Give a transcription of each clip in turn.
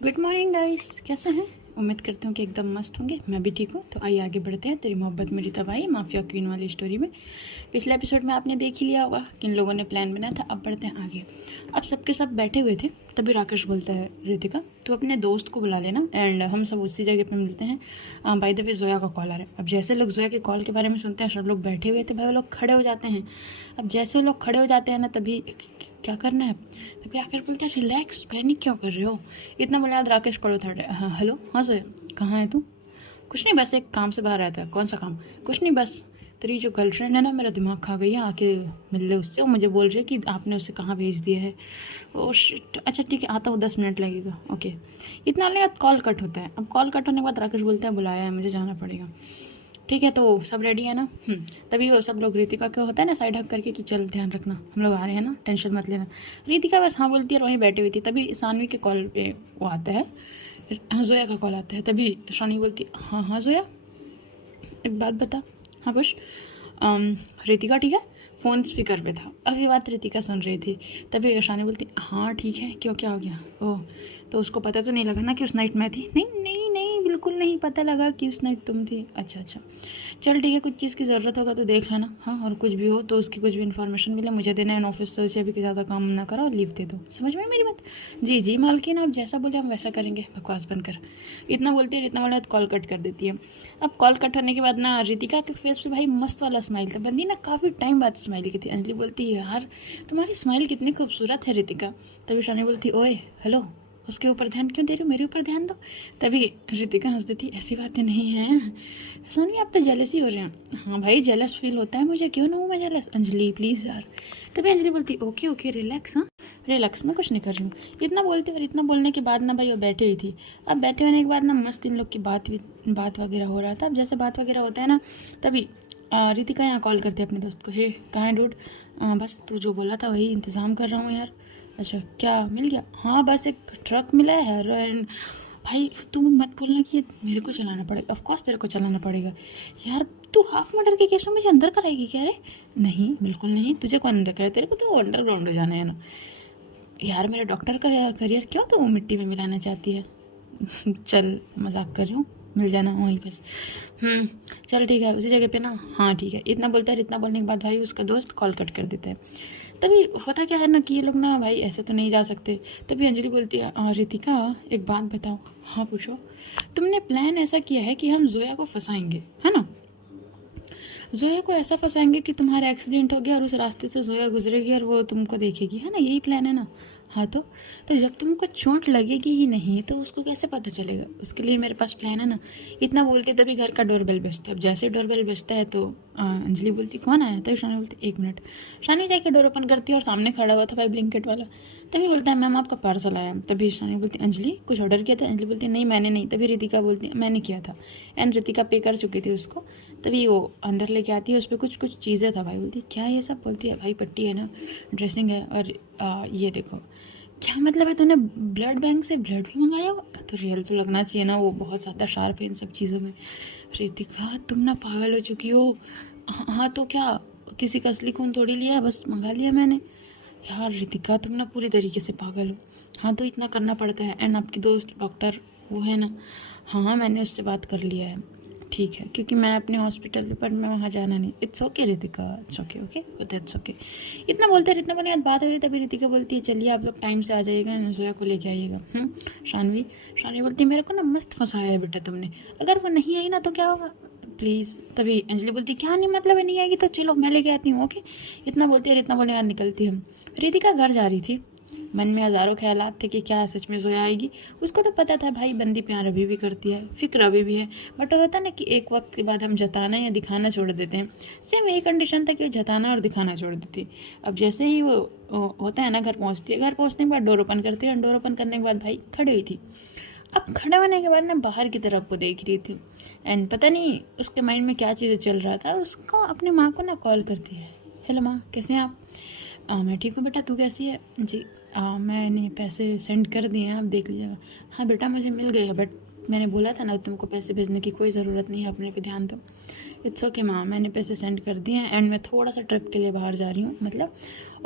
Good morning guys, कैसे हैं? उम्मीद करती हूँ कि एकदम मस्त होंगे। मैं भी ठीक हूँ। तो आइए आगे बढ़ते हैं तेरी मोहब्बत मेरी तबाही माफिया क्वीन वाली स्टोरी में। पिछले एपिसोड में आपने देख ही लिया होगा किन लोगों ने प्लान बनाया था। अब बढ़ते हैं आगे। अब सबके सब बैठे हुए थे, तभी राकेश बोलता है, रितिका तो अपने दोस्त को बुला लेना एंड हम सब उसी जगह पे मिलते हैं। बाय द वे जोया का कॉल आ रहा है। अब जैसे लोग जोया के कॉल के बारे में सुनते हैं, सब लोग बैठे हुए थे भाई, वो लोग खड़े हो जाते हैं। अब जैसे वो लोग खड़े हो जाते हैं ना, तभी क्या करना है, तभी राकेश बोलता है, रिलैक्स, पैनिक क्यों कर रहे हो? इतना बोला राकेश करो था। हाँ हेलो, हाँ जोया, कहाँ है तू? कुछ नहीं, बस एक काम से बाहर आया था। कौन सा काम? कुछ नहीं, बस तेरी जो गर्लफ्रेंड है ना, मेरा दिमाग खा गई है, आके मिल ले उससे। वो मुझे बोल रही है कि आपने उसे कहाँ भेज दिया है। ओ शिट, अच्छा ठीक है, आता हूँ, 10 मिनट लगेगा। ओके। इतना लगा कॉल कट होता है। अब कॉल कट होने के बाद राकेश बोलता है, बुलाया है, मुझे जाना पड़ेगा। ठीक है, तो सब रेडी है ना? तभी वो सब लोग, रितिका क्या होता है ना, साइड हक करके कि चल ध्यान रखना, हम लोग आ रहे हैं ना, टेंशन मत लेना। रितिका बस हाँ बोलती है और वहीं बैठी हुई थी। तभी सानवी के कॉल पे वो आता है, जोया का कॉल आता है। तभी शानी बोलती, हाँ हाँ जोया, एक बात बता। हाँ कुछ? रितिका ठीक है? फ़ोन स्पीकर पे था। अब ये बात रितिका सुन रही थी। तभी ईशानी बोलती, हाँ ठीक है, क्यों, क्या हो गया? ओह, तो उसको पता तो नहीं लगा ना कि उस नाइट मैं थी? नहीं नहीं नहीं, बिल्कुल नहीं पता लगा कि उस नाइट तुम थी। अच्छा अच्छा, चल ठीक है, कुछ चीज़ की ज़रूरत होगा तो देख लेना। हाँ, और कुछ भी हो तो उसकी कुछ भी इन्फॉर्मेशन मिले मुझे देना है। ऑफिस से उसे अभी ज़्यादा काम ना करो और लीव दे दो। समझ में मेरी बात? जी जी मालकिन, आप जैसा बोले हम वैसा करेंगे। बकवास बनकर इतना बोलती है, इतना बोला कॉल कट कर देती है। अब कॉल कट होने के बाद ना, रितिका के फेस पे भाई मस्त वाला स्माइल था। बंदी ना काफ़ी टाइम बाद स्माइल की थी। अंजलि बोलती है, यार तुम्हारी स्माइल कितनी खूबसूरत है रितिका। तभी शानी बोलती, ओए हेलो, उसके ऊपर ध्यान क्यों दे रही हो, मेरे ऊपर ध्यान दो। तभी रितिका हंस देती, ऐसी बातें नहीं हैं सोनी, आप तो जेलस ही हो रहे हैं। हाँ भाई, जेलस फील होता है मुझे, क्यों ना हूँ मैं जेलस। अंजलि प्लीज़ यार। तभी अंजलि बोलती, ओके ओके रिलैक्स। हाँ रिलैक्स, मैं कुछ नहीं कर रही हूँ। इतना बोलती, और इतना बोलने के बाद ना भाई वो बैठी हुई थी। अब बैठे होने के बाद ना मस्त इन लोग की बात वगैरह हो रहा था। अब जैसे बात वगैरह होता है ना, तभी रितिका यहाँ कॉल करती है अपने दोस्त को, हे कहाँ है डूड? बस तू जो बोला था वही इंतज़ाम कर रहा हूँ यार। अच्छा क्या मिल गया? हाँ बस एक ट्रक मिला है हेरोइन। भाई तू मत बोलना कि ये मेरे को चलाना पड़ेगा। ऑफ कोर्स तेरे को चलाना पड़ेगा यार। तू हाफ मर्डर के केस में मुझे अंदर कराएगी क्या रे? नहीं बिल्कुल नहीं, तुझे कौन अंदर कराए, तेरे को तो अंडरग्राउंड हो जाना है ना यार। मेरे डॉक्टर का करियर क्यों तो मिट्टी में मिलाना चाहती है? चल मजाक कर रही हूँ, मिल जाना वहीं पर। चल ठीक है, उसी जगह पे ना। हाँ ठीक है। इतना बोलता है। इतना बोलने के बाद भाई उसका दोस्त कॉल कट कर देता है। तभी होता क्या है ना कि ये लोग ना भाई ऐसे तो नहीं जा सकते। तभी अंजलि बोलती है, रितिका एक बात बताओ। हाँ पूछो। तुमने प्लान ऐसा किया है कि हम जोया को फंसाएंगे, है ना? जोया को ऐसा फंसाएंगे कि तुम्हारा एक्सीडेंट हो गया और उस रास्ते से जोया गुजरेगी और वो तुमको देखेगी, है ना? यही प्लान है ना? हाँ तो जब तुमको चोट लगेगी ही नहीं तो उसको कैसे पता चलेगा? उसके लिए मेरे पास प्लान है ना। इतना बोलते तभी घर का डोरबेल बजता है। अब जैसे डोरबेल बजता है तो अंजलि बोलती, कौन आया? तभी शानी बोलती, 1 मिनट। शानी जाके डोर ओपन करती है और सामने खड़ा हुआ था भाई ब्लिंकेट वाला। तभी बोलता है, मैम आपका पार्सल आया। तभी शानी बोलती, अंजलि कुछ ऑर्डर किया था? अंजलि बोलती, नहीं मैंने नहीं। तभी रितिका बोलती, मैंने किया था। एंड रितिका पे कर चुकी थी उसको। तभी वो अंदर लेके आती है, उस पर कुछ चीज़ें था भाई। बोलती क्या ये सब? बोलती है भाई पट्टी है ना, ड्रेसिंग है, और ये देखो। क्या मतलब है, तूने ब्लड बैंक से ब्लड भी मंगाया हुआ? तो रियल तो लगना चाहिए ना, वो बहुत ज़्यादा शार्प है इन सब चीज़ों में। रितिका तुम ना पागल हो चुकी हो। हाँ तो क्या, किसी का असली खून थोड़ी लिया है, बस मंगा लिया मैंने। यार रितिका तुम ना पूरी तरीके से पागल हो। हाँ तो इतना करना पड़ता है। एंड आपकी दोस्त डॉक्टर वो है ना? हाँ मैंने उससे बात कर लिया है। ठीक है, क्योंकि मैं अपने हॉस्पिटल में, पर मैं वहाँ जाना नहीं। It's okay Ritika, it's okay okay it's okay. इतना बोलते हैं, इतना बोलने के बाद बात हो गई। तभी रितिका बोलती है, चलिए आप लोग टाइम से आ जाइएगा, नजोया को लेके आइएगा। शानवी शानवी बोलती है, मेरे को ना मस्त फंसाया है बेटा तुमने, अगर वो नहीं आई ना तो क्या होगा? प्लीज़। तभी अंजलि बोलती, क्या नहीं मतलब है, नहीं आएगी तो चलो मैं लेके आती हूँ। ओके। इतना बोलती है, इतना बोलने के बाद निकलती हम। रितिका घर जा रही थी। मन में हज़ारों ख्यालात थे कि क्या सच में जोया आएगी। उसको तो पता था भाई बंदी प्यार अभी भी करती है, फिक्र अभी भी है। बट होता ना कि एक वक्त के बाद हम जताना या दिखाना छोड़ देते हैं। सेम यही कंडीशन था कि वो जताना और दिखाना छोड़ देती। अब जैसे ही वो होता है ना, घर पहुंचती है। घर पहुंचने के बाद डोर ओपन करती है। डोर ओपन करने के बाद भाई खड़ी हुई थी। अब खड़े होने के बाद ना बाहर की तरफ को देख रही थी। एंड पता नहीं उसके माइंड में क्या चीज़ें चल रहा था। उसको अपनी माँ को ना कॉल करती है, हेलो माँ कैसे हैं आप? मैं ठीक हूँ बेटा, तू कैसी है? जी मैंने पैसे सेंड कर दिए हैं, आप देख लीजिएगा। हाँ बेटा मुझे मिल गए हैं, बट मैंने बोला था ना तुमको पैसे भेजने की कोई ज़रूरत नहीं है, अपने पे ध्यान दो। इट्स ओके माँ, मैंने पैसे सेंड कर दिए हैं। एंड मैं थोड़ा सा ट्रिप के लिए बाहर जा रही हूँ, मतलब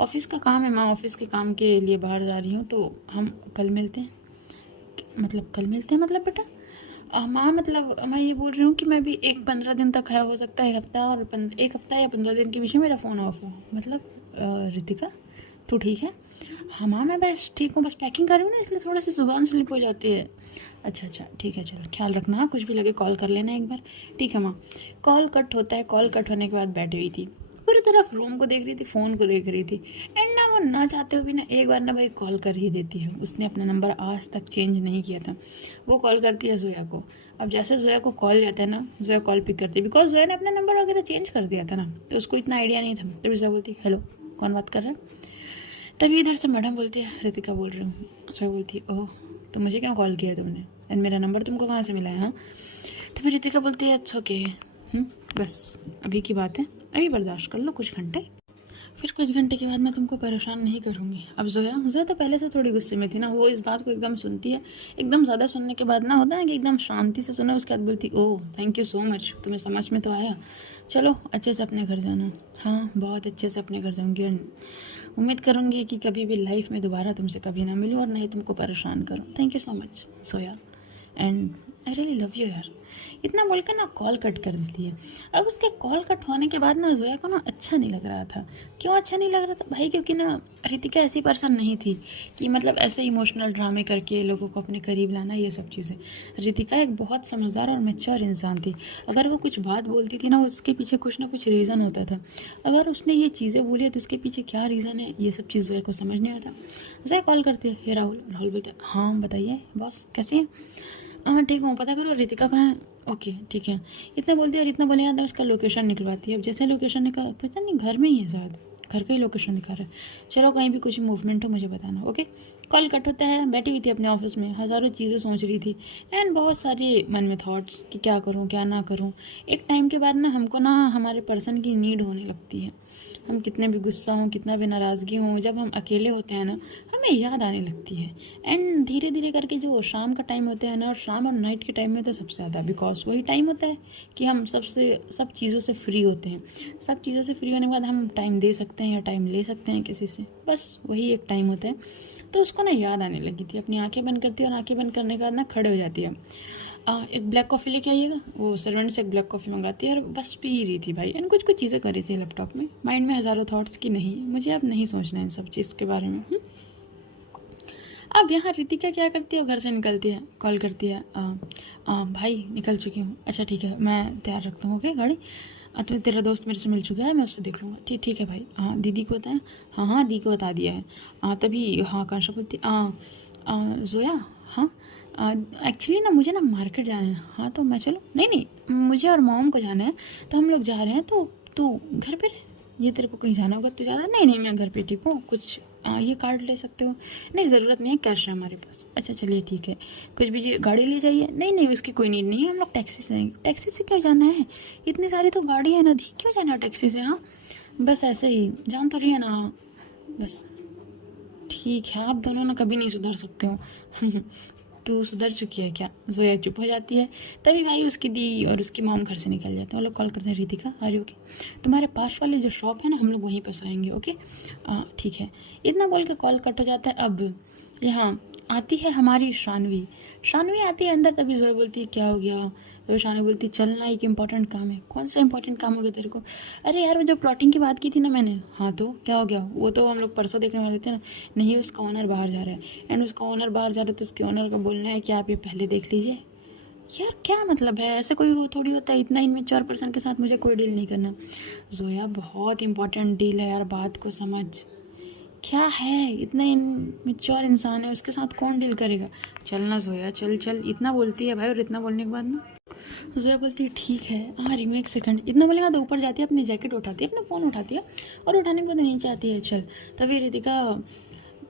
ऑफिस का काम है माँ, ऑफिस के काम के लिए बाहर जा रही हूँ, तो हम कल मिलते हैं। मतलब कल मिलते हैं मतलब बेटा? माँ मतलब मैं ये बोल रही हूँ कि मैं भी 1-15 दिन तक है, हो सकता है 1 हफ्ता और 1 हफ्ता या 15 दिन के बीच में मेरा फ़ोन ऑफ हो। मतलब रितिका तू ठीक है? हाँ माँ मैं बस ठीक हूँ, बस पैकिंग कर रही हूँ ना, इसलिए थोड़ा सी ज़ुबान स्लिप हो जाती है। अच्छा अच्छा ठीक है, चलो ख्याल रखना, हाँ कुछ भी लगे कॉल कर लेना एक बार। ठीक है माँ। कॉल कट होता है। कॉल कट होने के बाद बैठी हुई थी, पूरी तरफ रूम को देख रही थी, फ़ोन को देख रही थी। एंड ना वो ना चाहते हुए भी ना एक बार ना भाई कॉल कर ही देती है। उसने अपना नंबर आज तक चेंज नहीं किया था। वो कॉल करती है जोया को। अब जैसे जोया को कॉल जाता है ना, जोया कॉल पिक करती है, बिकॉज जोया ने अपना नंबर वगैरह चेंज कर दिया था ना, तो उसको इतना आइडिया नहीं था। तभी जोया बोलती हेलो कौन बात कर रहा है? तभी इधर से मैडम बोलती है रितिका बोल रही हूँ। जोया बोलती है ओह तो मुझे क्यों कॉल किया तुमने, एंड मेरा नंबर तुमको कहाँ से मिला है? हाँ। तभी रितिका बोलती है अच्छा ओके, बस अभी की बात है, अभी बर्दाश्त कर लो कुछ घंटे, फिर कुछ घंटे के बाद मैं तुमको परेशान नहीं करूँगी। अब जोया तो पहले से थोड़ी गुस्से में थी ना, वो इस बात को एकदम सुनती है। एकदम ज़्यादा सुनने के बाद ना होता है कि एकदम शांति से सुना, उसके बाद बोलती oh thank you so much, तुम्हें समझ में तो आया, चलो अच्छे से अपने घर जाना। हाँ बहुत अच्छे से अपने घर जाऊँगी, और उम्मीद करूँगी कि कभी भी लाइफ में दोबारा तुमसे कभी ना मिलूँ और ना ही तुमको परेशान करूँ। Thank you so much Zoya, and I really love you यार। इतना बोलकर ना कॉल कट कर देती है। अब उसके कॉल कट होने के बाद ना जोया को ना अच्छा नहीं लग रहा था। क्यों अच्छा नहीं लग रहा था भाई? क्योंकि ना रितिका ऐसी पर्सन नहीं थी कि मतलब ऐसे इमोशनल ड्रामे करके लोगों को अपने करीब लाना, ये सब चीज़ें। रितिका एक बहुत समझदार और मैच्योर इंसान थी। अगर वो कुछ बात बोलती थी ना, उसके पीछे कुछ ना कुछ रीज़न होता था। अगर उसने ये चीज़ें बोली है तो उसके पीछे क्या रीज़न है, ये सब चीज़ जोया को समझ नहीं आता। जोया कॉल करती है, हे राहुल। राहुल बोलते हैं हाँ बताइए बॉस कैसे हैं? हाँ ठीक हूँ, पता करो रितिका कहाँ है? ओके ठीक है। इतना बोलती है और इतना बोले आता उसका लोकेशन निकलवाती है। अब जैसे लोकेशन निकल, पता नहीं घर में ही है शायद, घर का ही लोकेशन दिखा रहा है। चलो कहीं भी कुछ मूवमेंट हो मुझे बताना, ओके। कॉल कट होता है। बैठी हुई थी अपने ऑफिस में, हज़ारों चीज़ें सोच रही थी एंड बहुत सारे मन में थॉट्स कि क्या करूँ क्या ना करूँ। एक टाइम के बाद ना हमको ना हमारे पर्सन की नीड होने लगती है। हम कितने भी गुस्सा हों, कितना भी नाराज़गी हो, जब हम अकेले होते हैं ना, हमें याद आने लगती है। एंड धीरे धीरे करके जो शाम का टाइम होता है ना, और शाम और नाइट के टाइम में तो सबसे ज़्यादा, बिकॉज वही टाइम होता है कि हम सब चीज़ों से फ्री होते हैं। सब चीज़ों से फ्री होने के बाद हम टाइम दे सकते हैं या टाइम ले सकते हैं किसी से, बस वही एक टाइम होता है। तो उसको ना याद आने लगी थी। अपनी आंखें बंद करती है और आंखें बंद करने के बाद ना खड़े हो जाती है। एक ब्लैक कॉफ़ी लेके आइएगा। वो सर्वेंट से एक ब्लैक कॉफ़ी मंगाती है और बस पी ही रही थी भाई। एंड कुछ कुछ चीज़ें कर रही थी लैपटॉप में, माइंड में हज़ारों थॉट्स की नहीं मुझे अब नहीं सोचना है इन सब चीज़ के बारे में। अब यहाँ रितिका क्या करती है, घर से निकलती है, कॉल करती है, भाई निकल चुकी हूँ। अच्छा ठीक है मैं तैयार रखता हूँ, ओके गाड़ी। तो तेरा दोस्त मेरे से मिल चुका है, मैं उससे देख लूँगा। ठीक ठीक है भाई। हाँ दीदी को बताया? हाँ हाँ दी को बता दिया है। तभी हाँ कांशा बोलती जोया हाँ एक्चुअली ना मुझे ना मार्केट जाना है। हाँ तो मैं चलूँ? नहीं नहीं मुझे और मॉम को जाना है, तो हम लोग जा रहे हैं, तो तू घर पे रह, ये तेरे को कहीं जाना होगा तो ज़्यादा। नहीं नहीं मैं घर पे ठीक हूँ, कुछ ये कार्ड ले सकते हो? नहीं ज़रूरत नहीं है, कैश है हमारे पास। अच्छा चलिए ठीक है। कुछ भी गाड़ी ले जाइए? नहीं नहीं उसकी कोई नीड नहीं है, हम लोग टैक्सी से आएंगे। टैक्सी से क्यों जाना है, इतनी सारी तो गाड़ी है ना दी, क्यों जाना है टैक्सी से? हाँ बस ऐसे ही, जान तो रही है ना, बस ठीक है। आप दोनों ना कभी नहीं सुधर सकते हो। तू सुधर चुकी है क्या? जोया चुप हो जाती है। तभी भाई उसकी दी और उसकी मॉम घर से निकल जाते हैं। वो लोग कॉल करते हैं, रितिका आ रही होगी, तुम्हारे पास वाले जो शॉप है ना हम लोग वहीं पर आएंगे, ओके ठीक है। इतना बोल के कॉल कट हो जाता है। अब यहाँ आती है हमारी शानवी। शानवी आती है अंदर, तभी जोया बोलती है क्या हो गया? तो शानवी बोलती चलना एक इंपॉर्टेंट काम है। कौन सा इंपॉर्टेंट काम हो गया तेरे को? अरे यार वो जो प्लॉटिंग की बात की थी ना मैंने। हाँ तो क्या हो गया? वो तो हम लोग परसों देखने वाले थे ना। नहीं उसका ओनर बाहर जा रहा है, एंड उसका ओनर बाहर जा रहा है तो उसके ओनर का बोलना है कि आप ये पहले देख लीजिए। यार क्या मतलब है, ऐसे कोई हो थोड़ी होता है, इतना इनमेच्योर पर्सन के साथ मुझे कोई डील नहीं करना। जोया बहुत इंपॉर्टेंट डील है यार, बात को समझ। क्या है, इतना इनमेच्योर इंसान है, उसके साथ कौन डील करेगा? चलना जोया चल चल, इतना बोलती है भाई। और इतना बोलने के बाद ना जोया बोलती है ठीक है आ रही हूँ एक सेकंड। इतना बोलेगा तो ऊपर जाती है, अपनी जैकेट उठाती है, अपना फ़ोन उठाती है, और उठाने के बाद नीचे आती है। चल तभी रितिका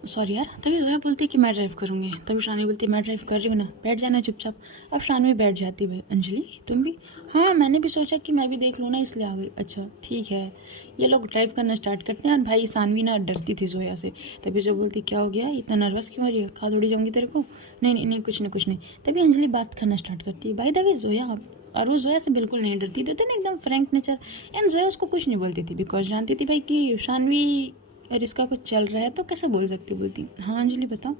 सॉरी यार, तभी जोया बोलती है कि मैं ड्राइव करूँगी। तभी शानवी बोलती है मैं ड्राइव कर रही हूँ ना, बैठ जाना चुपचाप। अब शानवी बैठ जाती है। अंजलि तुम भी? हाँ मैंने भी सोचा कि मैं भी देख लूँ ना, इसलिए आ गई। अच्छा ठीक है। ये लोग ड्राइव करना स्टार्ट करते हैं और भाई शानवी ना डरती थी जोया से। तभी जो बोलती क्या हो गया, इतना नर्वस क्यों हो रही है, खा थोड़ी जाऊँगी तेरे को? नहीं नहीं नहीं कुछ नहीं कुछ नहीं। तभी अंजलि बात करना स्टार्ट करती है, बाय द वे जोया, और वो जोया से बिल्कुल नहीं डरती थी ना, एकदम फ्रैंक नेचर। एंड जोया उसको कुछ नहीं बोलती थी, बिकॉज जानती थी भाई कि शानवी और इसका कुछ चल रहा है, तो कैसे बोल सकती। बोलती हाँ अंजलि बताओ।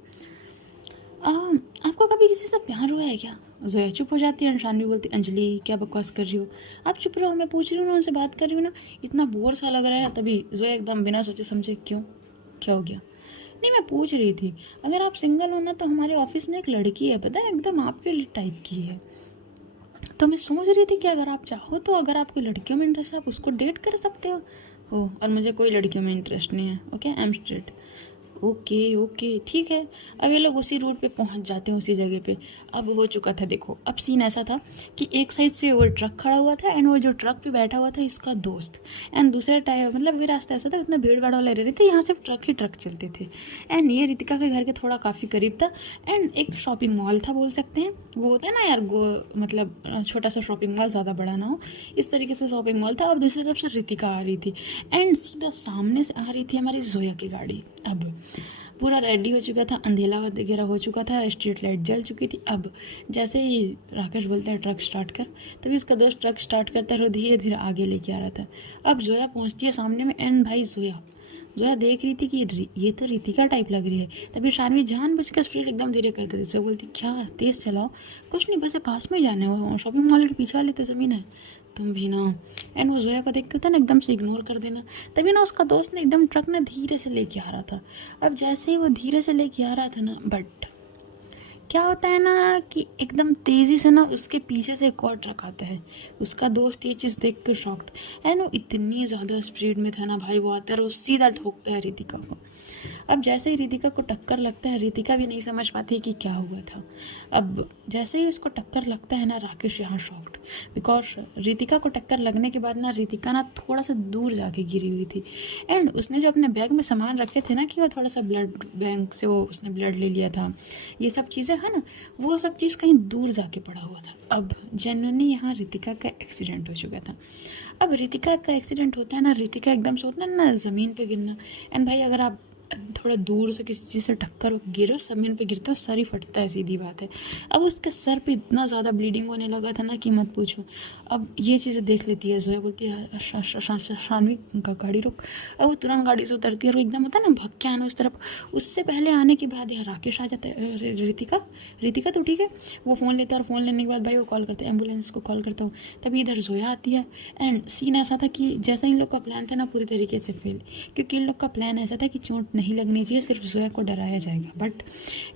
आपको कभी किसी से प्यार हुआ है क्या? जोया चुप हो जाती है एंड शानवी बोलती अंजलि क्या बकवास कर रही हो, आप चुप रहो, मैं पूछ रही हूँ ना, उनसे बात कर रही हूँ ना, इतना बोर सा लग रहा है। तभी जोया एकदम बिना सोचे समझे क्यों, क्या हो गया? नहीं, मैं पूछ रही थी अगर आप सिंगल हो ना तो हमारे ऑफिस में एक लड़की है, पता है, एकदम आपके टाइप की है। तो मैं सोच रही थी कि अगर आप चाहो तो अगर आपको लड़कियों में इंटरेस्ट है आप उसको डेट कर सकते हो। ओह, और मुझे कोई लड़कियों में इंटरेस्ट नहीं है। Okay, I am straight. Okay okay ठीक है। अब ये लोग उसी रूट पे पहुंच जाते हैं, उसी जगह पे। अब हो चुका था, देखो अब सीन ऐसा था कि एक साइड से वो ट्रक खड़ा हुआ था एंड वो जो ट्रक पे बैठा हुआ था इसका दोस्त, एंड दूसरे टाइम मतलब ये रास्ता ऐसा था, इतना भीड़ भाड़ वाला रहे थे, यहाँ सिर्फ ट्रक ही ट्रक चलते थे। एंड ये रितिका के घर के थोड़ा काफ़ी करीब था एंड एक शॉपिंग मॉल था बोल सकते हैं, वो होता है ना यार मतलब छोटा सा शॉपिंग मॉल, ज़्यादा बड़ा ना हो, इस तरीके से शॉपिंग मॉल था। और दूसरी तरफ से रितिका आ रही थी एंड सीधा सामने से आ रही थी हमारी जोया की गाड़ी। अब पूरा रेडी हो चुका था, अंधेला वगैरह हो चुका था, स्ट्रीट लाइट जल चुकी थी। अब जैसे ही राकेश बोलता है ट्रक स्टार्ट कर, तभी उसका दोस्त ट्रक स्टार्ट करता है और धीरे धीरे आगे लेके आ रहा था। अब जोया पहुंचती है सामने में एंड भाई जोया देख रही थी कि ये तो रितिका टाइप लग रही है। तभी शानवी जानबूझकर स्पीड एकदम धीरे कर देती है, बोलती क्या तेज़ चलाओ, कुछ नहीं बस पास में जाने हो, शॉपिंग मॉल के पीछे वाले तो ज़मीन है, तुम भी ना। एंड वो जोया को देख के होता है ना एकदम से इग्नोर कर देना। तभी ना उसका दोस्त ने एकदम ट्रक ना धीरे से लेके आ रहा था। अब जैसे ही वो धीरे से लेके आ रहा था ना, बट क्या होता है ना कि एकदम तेज़ी से ना उसके पीछे से एक और ट्रक आता है। उसका दोस्त ये चीज़ देख कर शॉक्ड, एंड वो इतनी ज़्यादा स्पीड में था ना भाई, वो आता है और वो सीधा ठोकता है रितिका को। अब जैसे ही रितिका को टक्कर लगता है, रितिका भी नहीं समझ पाती कि क्या हुआ था। अब जैसे ही उसको टक्कर लगता है ना, राकेश यहाँ शॉक्ड, बिकॉज रितिका को टक्कर लगने के बाद ना रितिका ना थोड़ा सा दूर जाके गिरी हुई थी एंड उसने जो अपने बैग में सामान रखे थे ना कि वो थोड़ा सा ब्लड बैंक से वो उसने ब्लड ले लिया था, ये सब चीज़ें है ना, वो सब चीज़ कहीं दूर जाके पड़ा हुआ था। अब जनरली यहाँ रितिका का एक्सीडेंट हो चुका था। अब रितिका का एक्सीडेंट होता है ना, रितिका एकदम से होता है ना ज़मीन पे गिरना, एंड भाई अगर आप थोड़ा दूर से किसी चीज़ से टक्कर गिरो, ज़मीन पे गिरता है, सर ही फटता है, सीधी बात है। अब उसके सर पे इतना ज़्यादा ब्लीडिंग होने लगा था ना कि मत पूछो। अब ये चीज़ें देख लेती है जोया, बोलती है शानवी का गाड़ी रोक। अब वो तुरंत गाड़ी से उतरती है और एकदम होता है ना भग के आना उस तरफ। उससे पहले आने के बाद यार राकेश आ जाता है, रितिका तो ठीक है। वो फ़ोन लेता है और फ़ोन लेने के बाद भाई वो कॉल करते हैं, एम्बुलेंस को कॉल करता हूँ। तभी इधर जोया आती है एंड सीन ऐसा था कि जैसा इन लोग का प्लान था ना पूरी तरीके से फेल, क्योंकि इन लोग का प्लान ऐसा था कि चोट नहीं लगनी चाहिए, सिर्फ जोया को डराया जाएगा। बट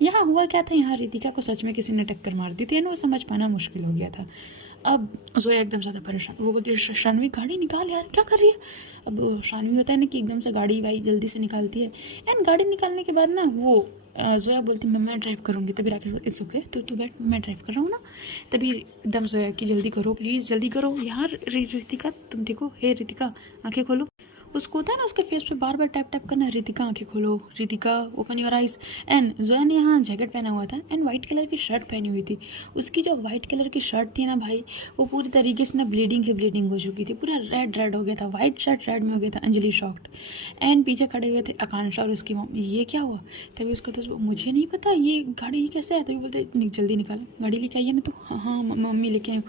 यहाँ हुआ क्या था, यहाँ रितिका को सच में किसी ने टक्कर मार दी थी, वो समझ पाना मुश्किल हो गया था। अब जोया एकदम ज़्यादा परेशान, वो बोलती है शानवी गाड़ी निकाल यार, क्या कर रही है। अब शानवी होता है ना कि एकदम से गाड़ी भाई जल्दी से निकालती है एंड गाड़ी निकालने के बाद ना वो जोया बोलती मैं ड्राइव करूँगी। तभी राकेश बोलती इट्स ओके, तू बैठ, मैं ड्राइव कर रहा हूँ ना। तभी एकदम जोया कि जल्दी करो प्लीज़, जल्दी करो यार। रितिका तुम ठीक हो? हे रितिका आंखें खोलो। उसको होता है ना उसके फेस पे बार बार टैप टैप करना, रितिका आंखें खोलो, Ritika open your eyes. And Zoya ने यहाँ जैकेट पहना हुआ था एंड वाइट कलर की शर्ट पहनी हुई थी। उसकी जो वाइट कलर की शर्ट थी ना भाई, वो पूरी तरीके से ना ब्लीडिंग हो चुकी थी, पूरा रेड हो गया था, वाइट शर्ट रेड में हो गया था। अंजलि शॉक्ड एंड पीछे खड़े हुए थे आकांक्षा और उसकी मम्मी, ये क्या हुआ। तभी उसका तो मुझे नहीं पता ये गाड़ी कैसे है। तभी बोलते जल्दी निकालो, गाड़ी लेके आइए ना। तो हाँ मम्मी लेके आई।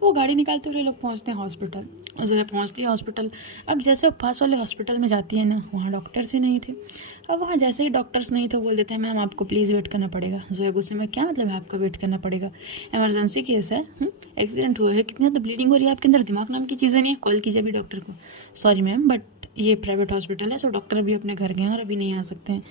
वो गाड़ी निकालते हुए लोग पहुँचते हैं हॉस्पिटल, जोया पहुँचती है हॉस्पिटल। अब जैसे पास वाले हॉस्पिटल में जाती है ना, वहाँ डॉक्टर्स ही नहीं थे। अब वहाँ जैसे ही डॉक्टर्स नहीं थे बोल देते हैं मैम आपको प्लीज़ वेट करना पड़ेगा। जोया गुस्से में, क्या मतलब है आपका वेट करना पड़ेगा, इमरजेंसी केस है, एक्सीडेंट हुआ है, कितनी ज़्यादा ब्लीडिंग हो रही है, आपके अंदर दिमाग नाम की चीज़ें नहीं है, कॉल कीजिए अभी डॉक्टर को। सॉरी मैम बट ये प्राइवेट हॉस्पिटल है, सो डॉक्टर अभी अपने घर गए हैं और अभी नहीं आ सकते हैं।